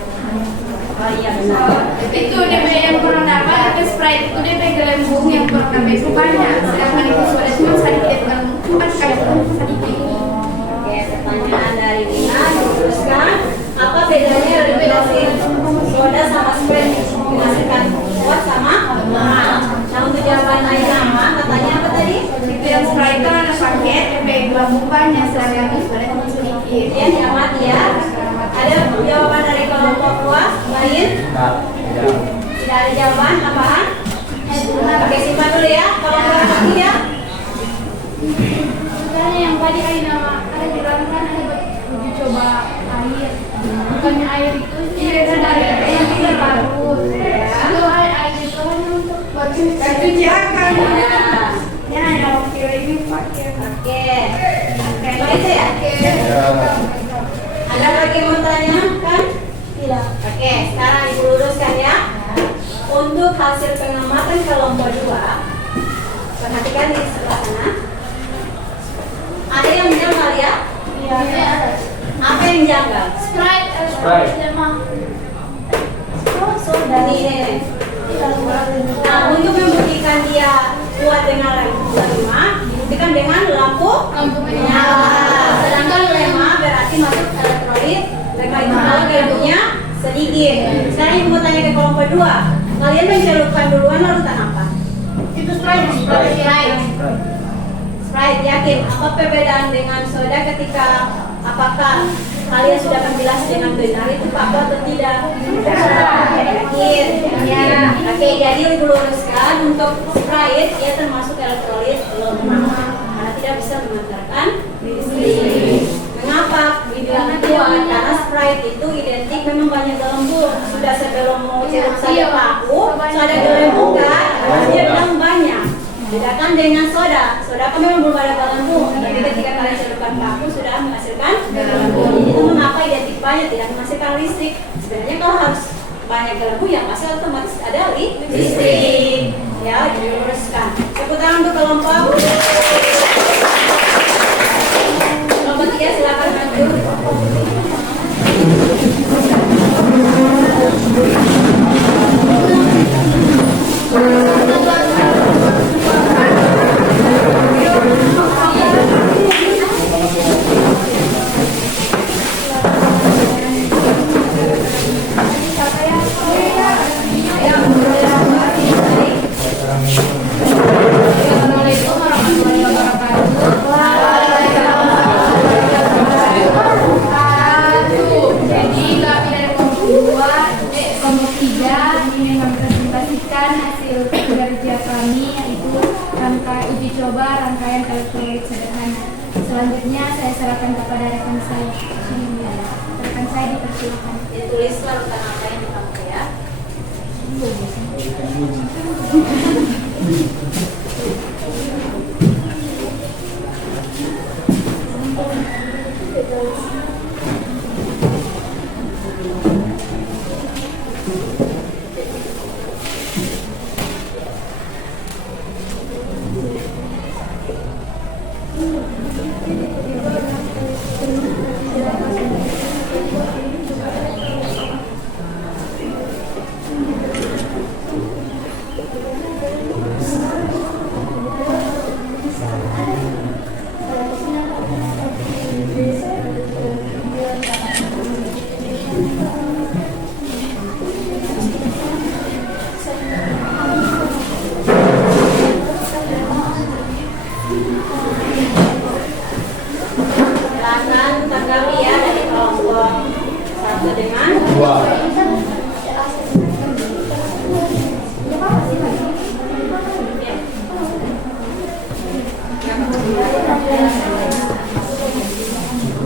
Oh iya benar. itu DP yang kurang dapat, tapi Sprite itu DP gelembung yang kurang dapat itu banyak. Sedangkan itu soda cuma sedikit gelembung, kan sedikit. Oke, pertanyaan dari Dina diluruskan. Apa bedanya elektrolit soda sama Sprite? Menghasilkan kuat sama lemah. Nah untuk jawaban Aina aman, katanya apa tadi? Itu yang Sprite itu ada paket, DP gelembung banyak, sedangkan itu soda cuma sedikit. Ya nyaman ya. Ada jawaban dari kelompok 2 lain? Tidak ada jawaban, tambahan? Oke, simpan dulu ya. Kelompok 3. Sebenarnya yang tadi Aina ada diterangkan ada uji coba air. Bukannya air itu beda dari yang tidak baru. Itu air itu kan untuk buat Cuci akan. ya yang kira ini pakai. Oke. Begitu ya? Ada lagi yang mau tanyakan? Tidak. Oke, sekarang Ibu luruskan ya. Untuk hasil pengamatan kelompok 2, perhatikan di sebelah sana. Ada yang janggal ya? Iya. Apa yang janggal? Sprite. Sprite. Lemah. Oh, soda. ini. Nah, untuk membuktikan dia kuat dengan lemah, dibuktikan dengan lampu menyala. Sedangkan lemah berarti masuk elektrolit, lemah itu kalau lampunya sedikit. Sekarang ibu mau tanya ke kelompok 2. Kalian mencelupkan duluan larutan apa? Itu Sprite. Sprite, yakin? Apa perbedaan dengan soda ketika apakah kalian sudah menjelas dengan benar itu fakta atau tidak? Yakin? Ya. Oke, jadi ibu luruskan untuk Sprite ia termasuk elektrolit lemah karena tidak bisa mengantarkan listrik. Mengapa dibilang kuat? Karena Sprite itu identik memang banyak gelembung. Sudah sebelum mau celup saja paku, soda gelembung kan? Dia bilang banyak. Bedakan dengan soda kan memang belum ada gelembung. Tapi ketika kalian celupkan paku sudah menghasilkan gelembung. Jadi itu mengapa identik banyak tidak menghasilkan listrik? Sebenarnya kalau harus banyak gelembung yang pasti otomatis ada listrik. Ya, diluruskan. Tepuk tangan untuk kelompok. Kelompok 3 silakan maju. Rangkaian elektrolit sederhana. Selanjutnya saya serahkan kepada rekan saya. Rekan saya dipersilakan. Ditulis larutan apa yang dipakai ya. Silakan tanggapi ya dari kelompok 1 dengan 2.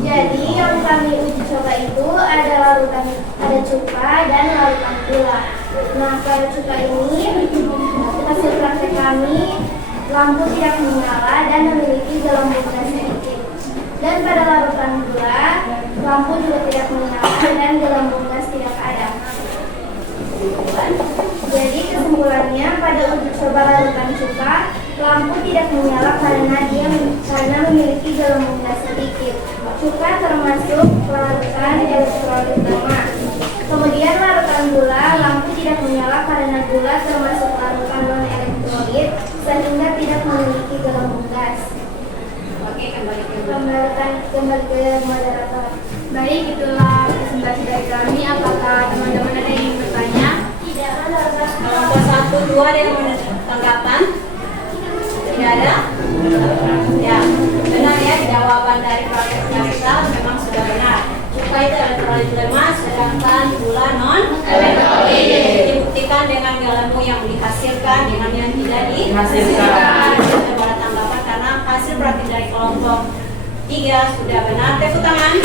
Jadi yang kami uji coba itu ada larutan, ada cuka dan larutan gula. Nah, pada cuka ini hasil praktek kami lampu tidak menyala dan memiliki gelembung gas sedikit. Dan pada larutan gula lampu juga tidak menyala dan gelembung gas tidak ada. Jadi kesimpulannya pada uji coba larutan cuka lampu tidak menyala karena memiliki gelembung gas sedikit. Cuka termasuk larutan elektrolit lemah. Kemudian larutan gula lampu tidak menyala karena gula termasuk larutan non elektrolit sehingga tidak memiliki gelembung gas. Oke, kembali ke moderator. Baik, itulah presentasi dari kami. Apakah teman-teman ada yang ingin bertanya? Tidak ada. kelompok 1, 2 ada yang mau tanggapan? Tidak ada? Ya, benar ya, jawaban dari prakteknya kita memang sudah benar. Cuka itu elektrolit lemah, sedangkan gula non elektrolit. Dibuktikan dengan gelembung yang dihasilkan dengan yang tidak dihasilkan. Kita pada tanggapan karena hasil praktik dari kelompok 3 sudah benar. Tepuk tangan.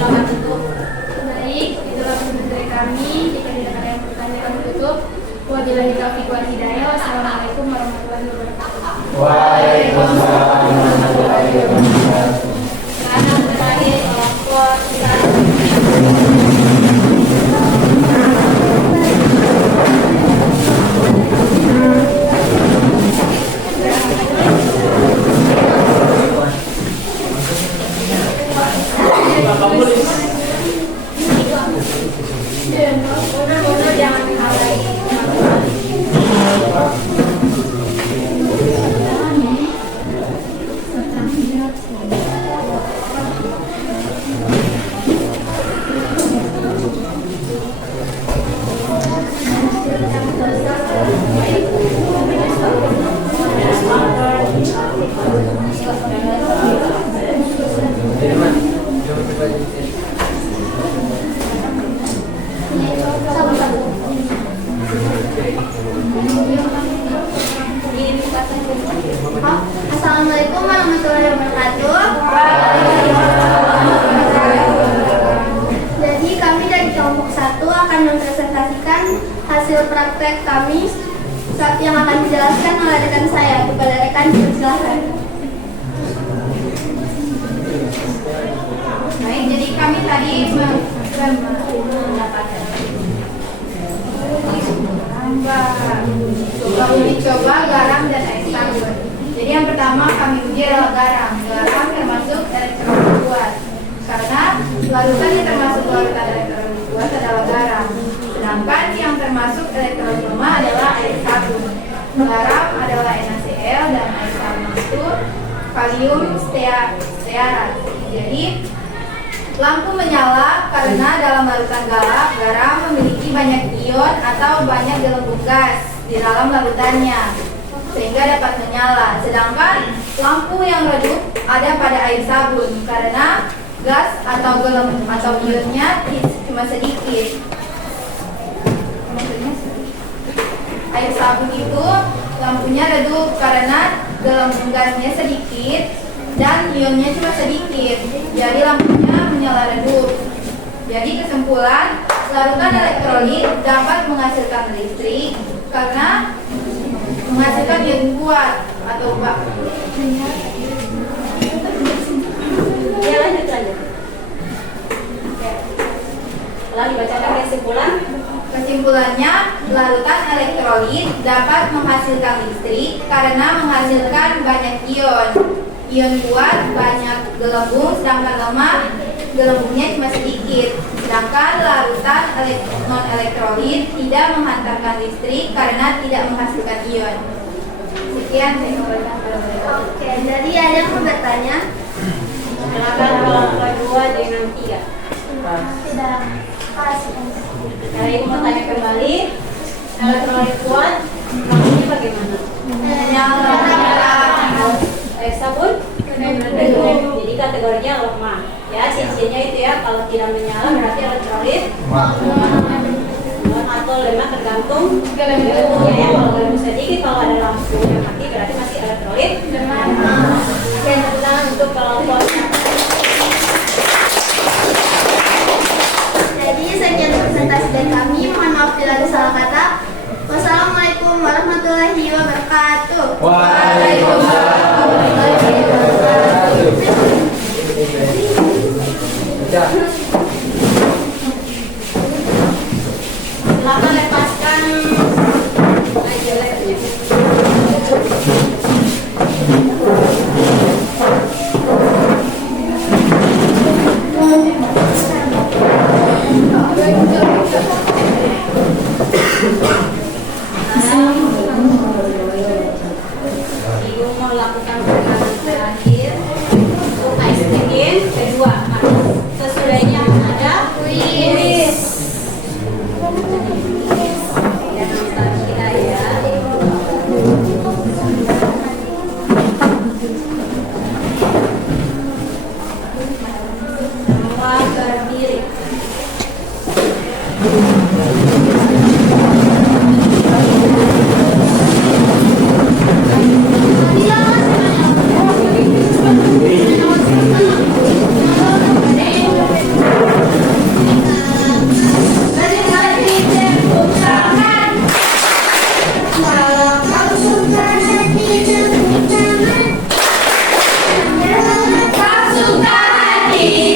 Selamat tutup. Baik, itulah presentasi dari kami. Jika tidak ada yang bertanya, kami tutup. Wabillahi taufiq wal hidayah. Wassalamualaikum warahmatullahi wabarakatuh. Waalaikumsalam warahmatullahi wabarakatuh. Karena terakhir kelompok 1. yang akan dijelaskan oleh rekan saya. Kepada rekan, silakan. Baik, jadi kami tadi mendapatkan uji coba garam dan air sabun. Jadi yang pertama kami uji adalah garam. Garam termasuk elektrolit kuat. Karena larutan yang termasuk larutan elektrolit kuat adalah garam. Sedangkan yang termasuk elektrolit lemah adalah air sabun. Garam adalah NaCl dan air sabun itu kalium stearat. Jadi lampu menyala karena dalam larutan garam memiliki banyak ion atau banyak gelembung gas di dalam larutannya sehingga dapat menyala. Sedangkan lampu yang redup ada pada air sabun karena gas atau gelembung atau ionnya cuma sedikit. Air sabun itu lampunya redup karena gelembung gasnya sedikit dan ionnya cuma sedikit, jadi lampunya menyala redup. Jadi kesimpulan, larutan elektrolit dapat menghasilkan listrik karena menghasilkan ion kuat atau Ya, lanjut. Lalu dibacakan kesimpulan. Kesimpulannya, larutan elektrolit dapat menghasilkan listrik karena menghasilkan banyak ion. Ion kuat banyak gelembung, sedangkan lemah gelembungnya cuma sedikit. Sedangkan larutan non-elektrolit tidak menghantarkan listrik karena tidak menghasilkan ion. Sekian saya sampaikan kepada mereka. Oke, jadi ada yang mau bertanya? Silakan kelompok 2 dengan 3. Tidak. Nah, ibu mau tanya kembali, elektrolit kuat maksudnya bagaimana? Menyala. Air sabun redup, jadi kategorinya lemah. Ya, ciri-cirinya itu ya, kalau tidak menyala berarti elektrolit atau lemah tergantung gelembungnya ya. Kalau gelembung sedikit, kalau ada lampu yang mati berarti masih elektrolit lemah. Oke, tenang untuk kelompok. Jadi sekian presentasi dari kami. Mohon maaf bila ada salah kata. Wassalamualaikum warahmatullahi wabarakatuh. Waalaikumsalam warahmatullahi wabarakatuh. Silakan lepaskan jeleknya. Ibu mau lakukan perkenalan terakhir untuk ice kedua. Sesudahnya ada kuis. Dan nostalgia ya. Semua berdiri. Pasukan hati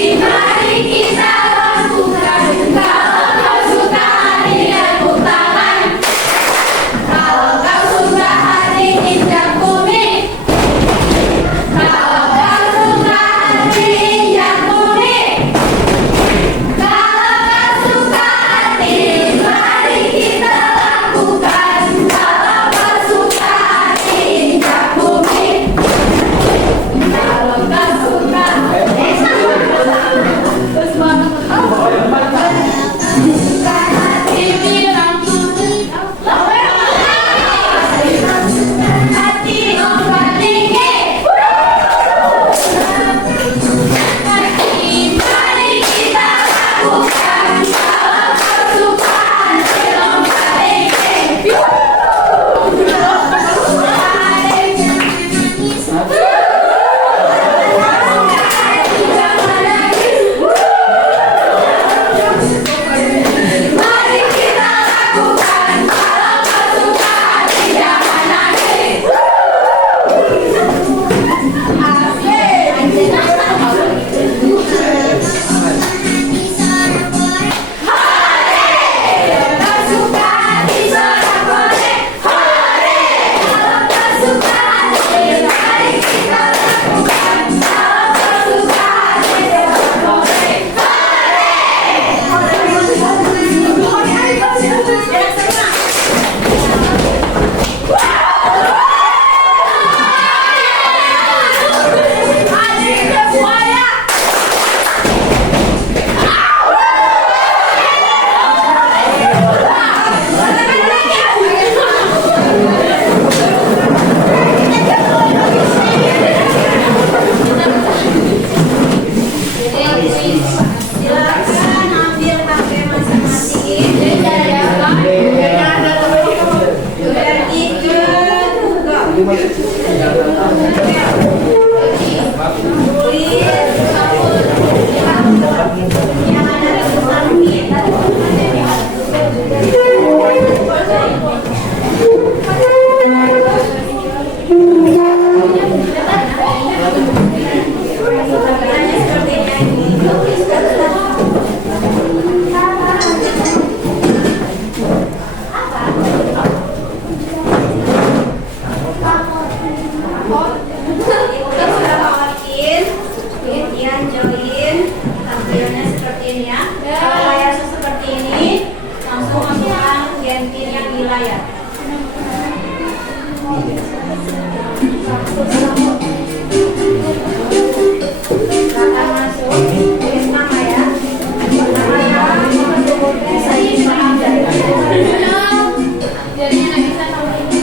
yang ada di samping. Tampilannya seperti ini ya. Kalau layar seperti ini, langsung masukkan gentinnya di layar. Silakan masuk. Tulis nama ya. Namanya bisa dipaham dari Jadinya nggak bisa sama ini.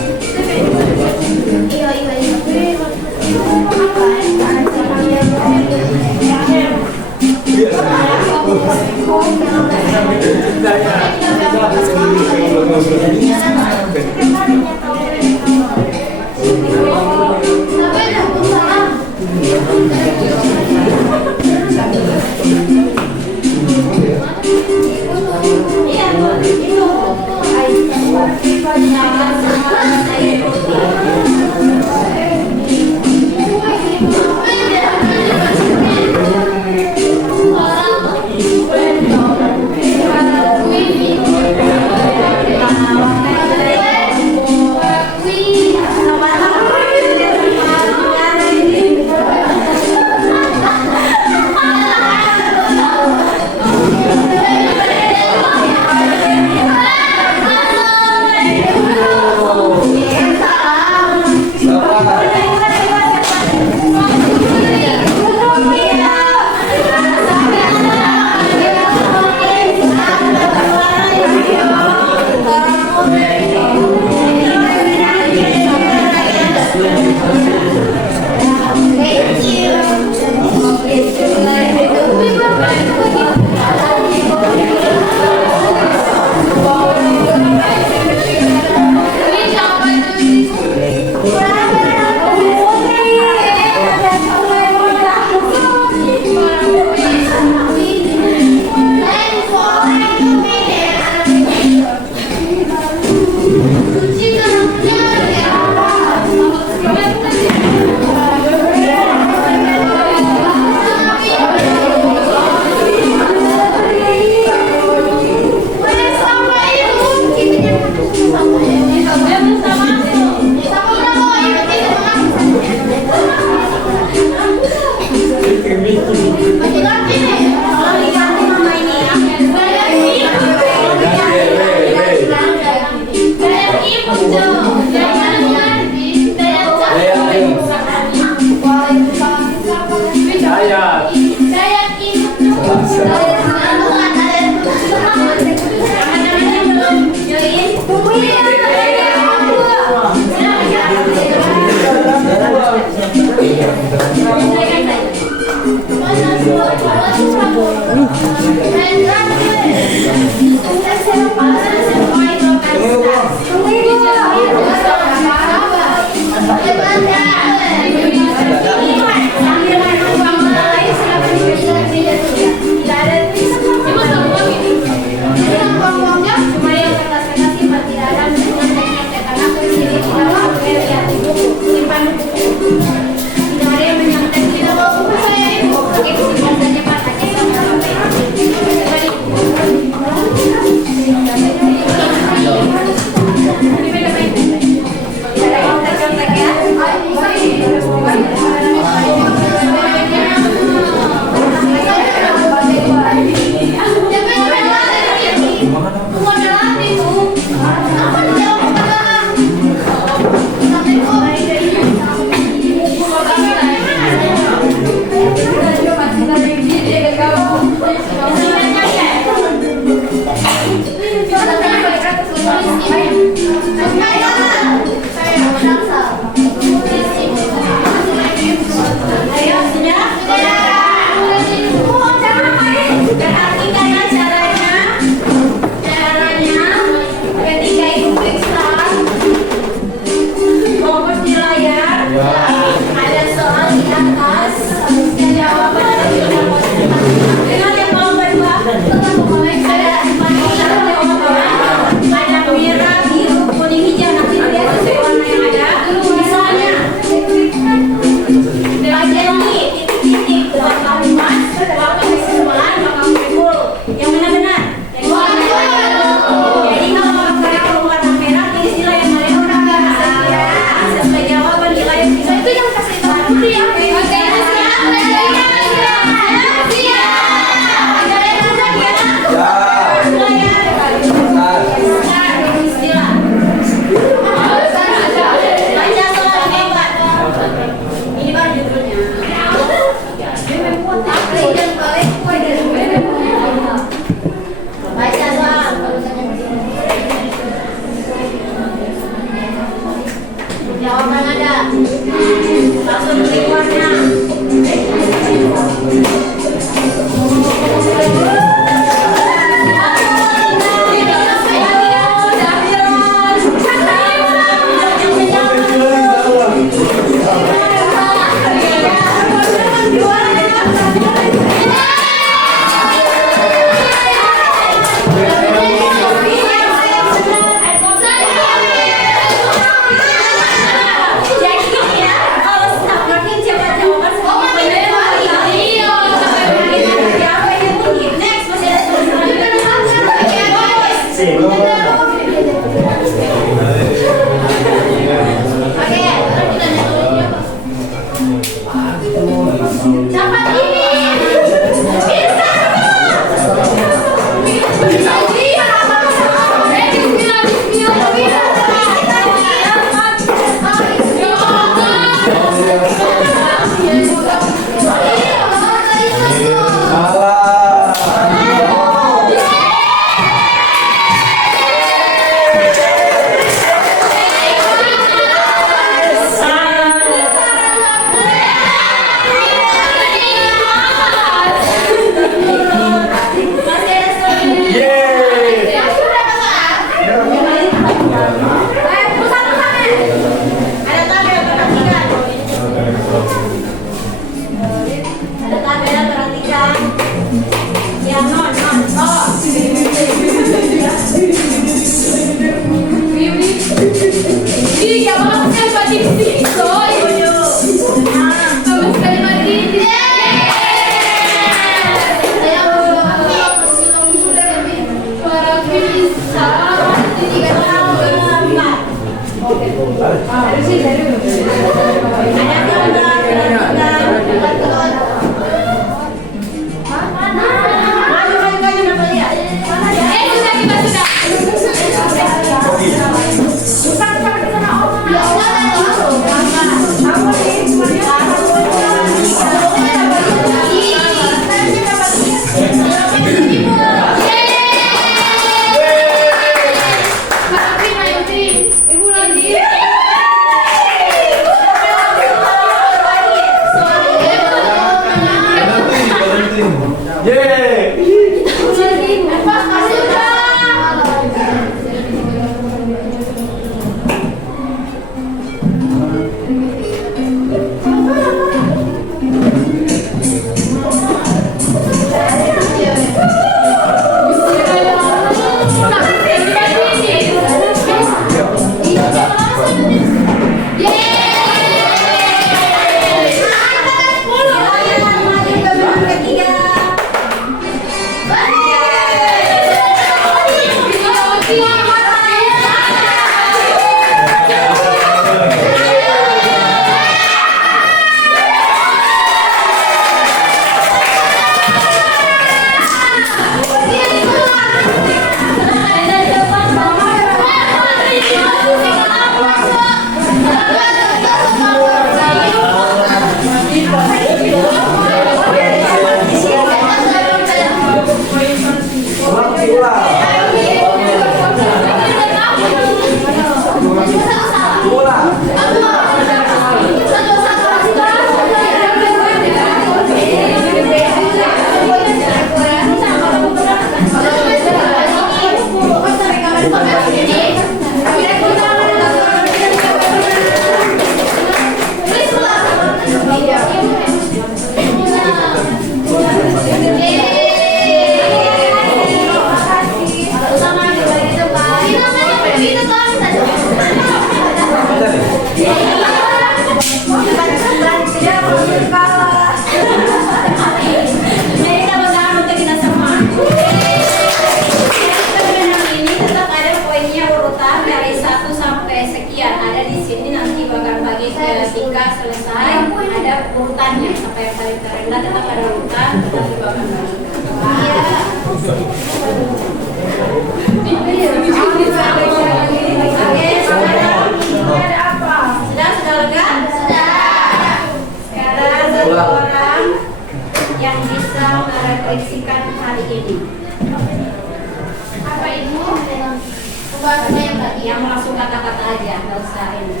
Yang langsung kata-kata aja, nggak usah ini.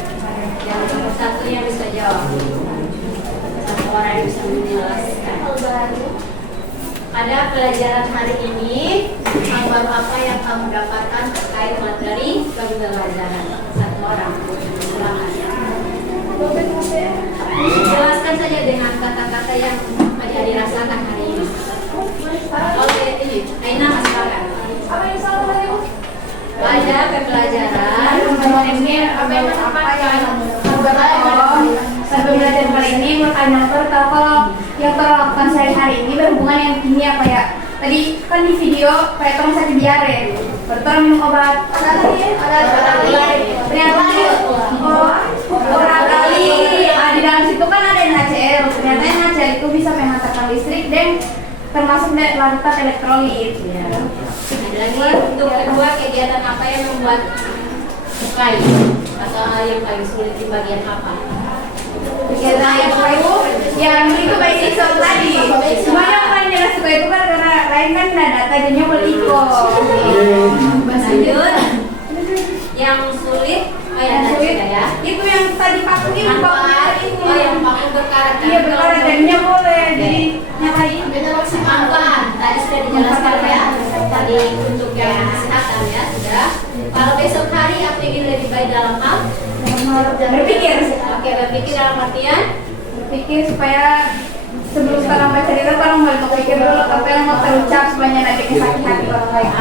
Yang nomor satu yang bisa jawab. Satu orang yang bisa menjelaskan. Pada pelajaran hari ini, hal baru apa yang kamu dapatkan terkait materi pembelajaran? Satu orang, silakan. Jelaskan saja dengan kata-kata yang adik-adik rasakan hari ini. Oke, ini Aina, silakan. Pada pembelajaran ini apa yang pembelajaran kali ini berkaitan kalau yang terlakukan sehari-hari ini berhubungan yang ini apa ya? Tadi kan di video kayak orang sakit diare, berarti minum obat. Ternyata orang kali di dalam situ kan ada NaCl. Ternyata NaCl itu bisa menghantarkan listrik dan termasuk larutan elektrolit. Ya. Lagi untuk kedua, kegiatan apa yang membuat sukai atau yang paling sulit di bagian apa? Kegiatan yang itu yang itu basic soal tadi. Cuma yang paling jelas suka itu kan karena lain kan nggak data jadinya berikut. Lanjut. Yang sulit, yang sulit ya. Itu yang tadi pakai itu. Oh, yang pakai berkarat. Iya berkarat jadinya boleh jadi nyatain. Manfaat tadi sudah dijelaskan ya. Tadi untuk yang kesehatan ya sudah. Kalau besok hari apa ingin lebih baik dalam hal berpikir. Oke, berpikir dalam artian Berpikir supaya sebelum sekarang baca cerita, orang balik pikir dulu apa yang mau terucap supaya nanti sakit hati orang lain.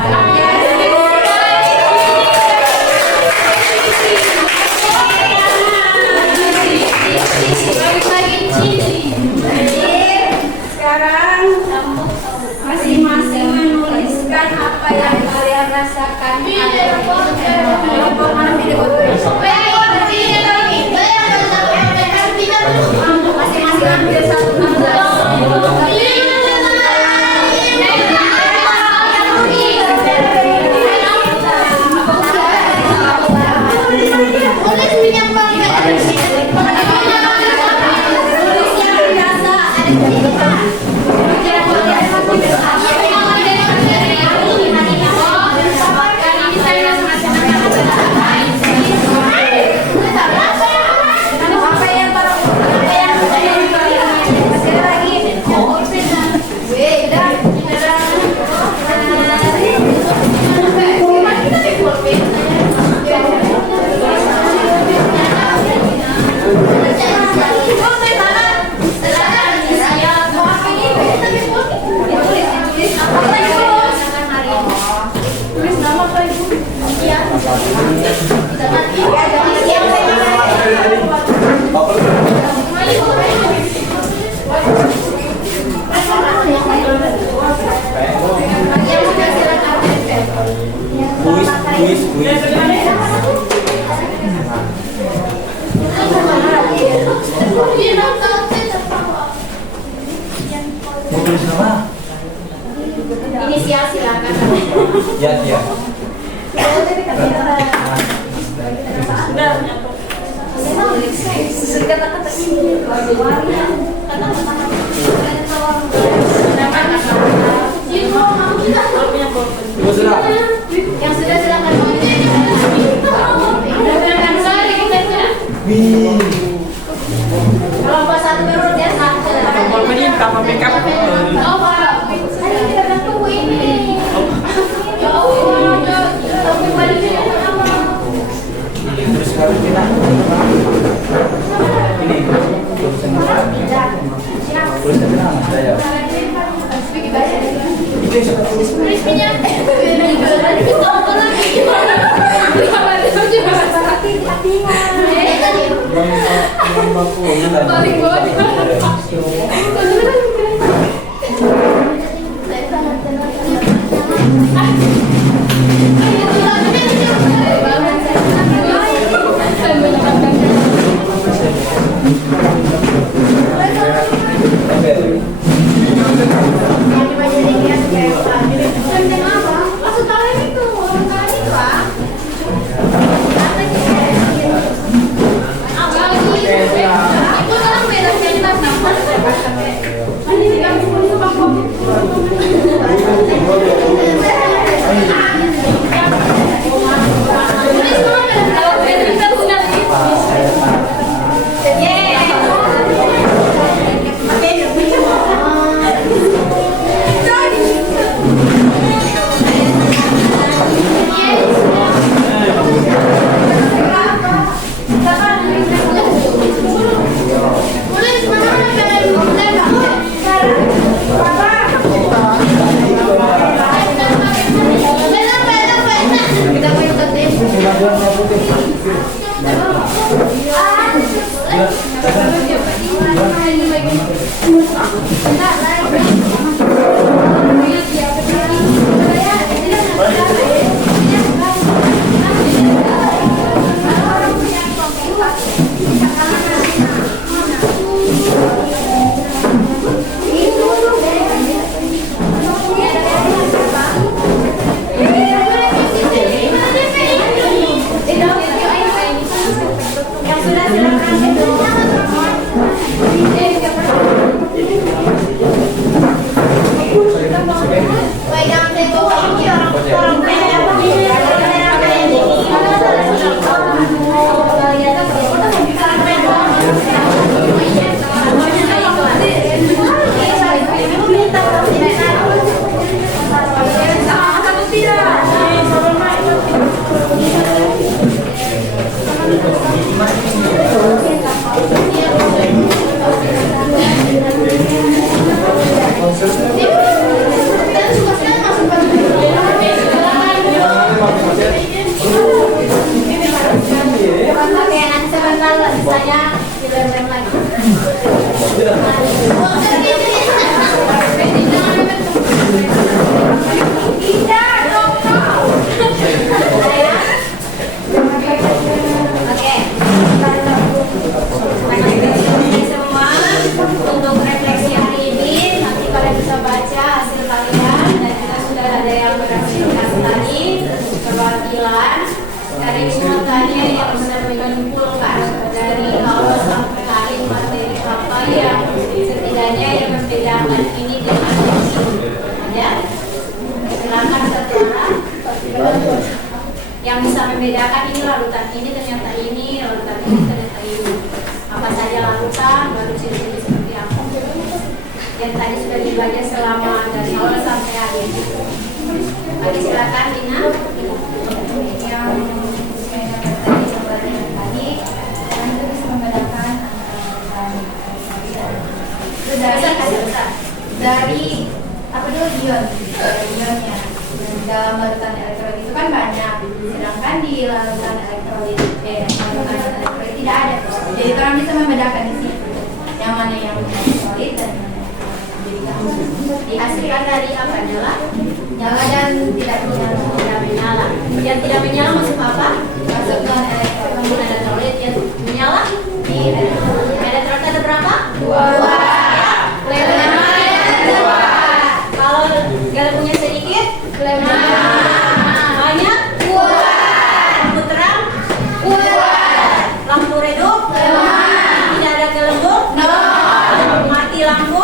Sekarang masing-masing menuliskan apa yang kalian rasakan. Masing-masing ambil satu kertas. Inisial silakan. Ya. Yang sudah silakan. Kelompok satu baru dia satu. Oh, Pak. Saya tidak akan tunggu ini. Ya Allah, tapi baliknya apa? Terus sekarang kita ini tulisan apa saya Karena ini makanya yang bisa menyimpulkan dari awal sampai akhir materi apa yang setidaknya yang membedakan ini dengan ini. Ya, silakan satu orang. Yang bisa membedakan ini larutan ini ternyata ini, larutan ini ternyata ini. Apa saja larutan, baru ciri-ciri seperti apa. Yang tadi sudah dibaca selama dari awal sampai akhir. Oke, silakan Dina. Yang saya dapat tadi, kalian itu bisa membedakan dari apa dulu ion, ionnya. Dalam larutan elektrolit itu kan banyak, sedangkan di larutan elektrolit tidak ada. Jadi orang bisa membedakan di situ yang mana yang elektrolit dan mana yang Dihasilkan dari apa? nyala dan tidak menyala. Tidak menyala. Yang tidak menyala masuk apa? Masuk non elektrolit. Penggunaan elektrolit yang menyala di elektrolit. Elektrolit ada berapa? Dua. Lemah dua. Kalau gabungnya sedikit, lemah. Banyak, kuat. Lampu terang, kuat. Lampu redup, lemah. Tidak ada gelembung, mati lampu,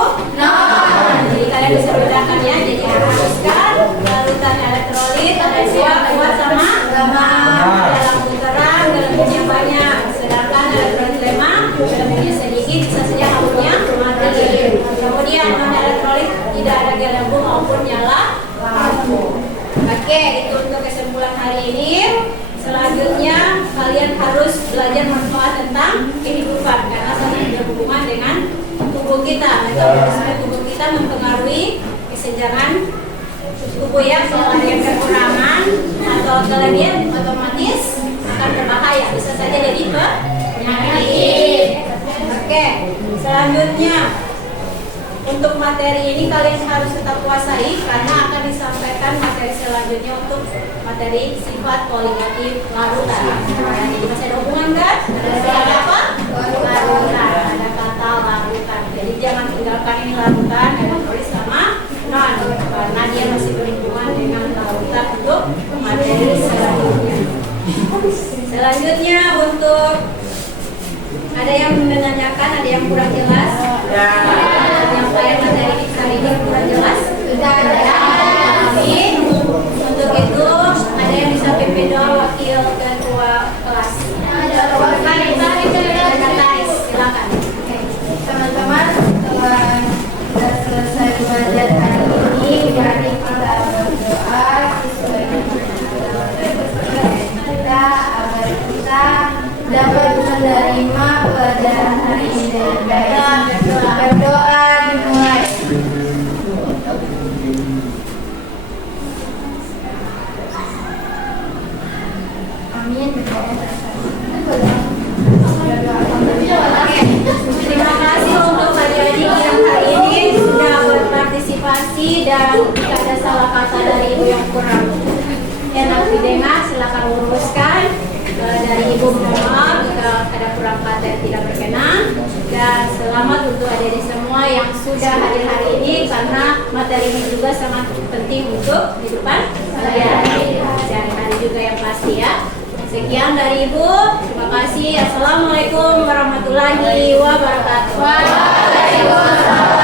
Jadi kalian bisa bedakan ya. Jadi haruskan larutan elektrolit ada dua, kuat sama lemah. Ada lampu terang, gelembungnya banyak. Sedangkan elektrolit lemah, gelembungnya sedikit, bisa saja lampunya mati. Kemudian non elektrolit tidak ada gelembung maupun nyala lampu. Oke, itu untuk kesimpulan hari ini. Selanjutnya kalian harus belajar manfaat tentang kehidupan karena sangat berhubungan dengan tubuh kita. Metabolisme tubuh kita mempengaruhi kesenjangan tubuh ya. Kalau ada yang kekurangan atau kelebihan otomatis akan berbahaya. Bisa saja jadi penyakit. Oke, selanjutnya untuk materi ini kalian harus tetap kuasai karena akan disampaikan materi selanjutnya untuk materi sifat koligatif larutan. Jadi masih ada hubungan kan? Ada apa? Larutan. Ada kata larutan. Jadi jangan tinggalkan ini larutan dengan tulis sama non karena dia masih berhubungan dengan larutan untuk materi selanjutnya. Selanjutnya untuk ada yang menanyakan, ada yang kurang jelas. Penyampaian materi hari ini kurang jelas. Sudah ada. Untuk itu ada yang bisa pimpin doa wakil ketua kelas. Silakan. Teman-teman, setelah kita selesai belajar hari ini, mari kita berdoa sesuai dengan kita agar kita dapat menerima pelajaran hari ini dengan baik. Berdoa dimulai. Amin. Terima kasih untuk adik-adik yang hari ini sudah berpartisipasi dan jika ada salah kata dari ibu yang kurang enak didengar silakan luruskan. Dari ibu mohon maaf jika ada kurang kata yang tidak berkenan dan selamat untuk adik-adik semua yang sudah hadir hari ini karena materi ini juga sangat penting untuk kehidupan sehari-hari juga yang pasti ya. Sekian dari Ibu. Terima kasih. Assalamualaikum warahmatullahi wabarakatuh. Waalaikumsalam.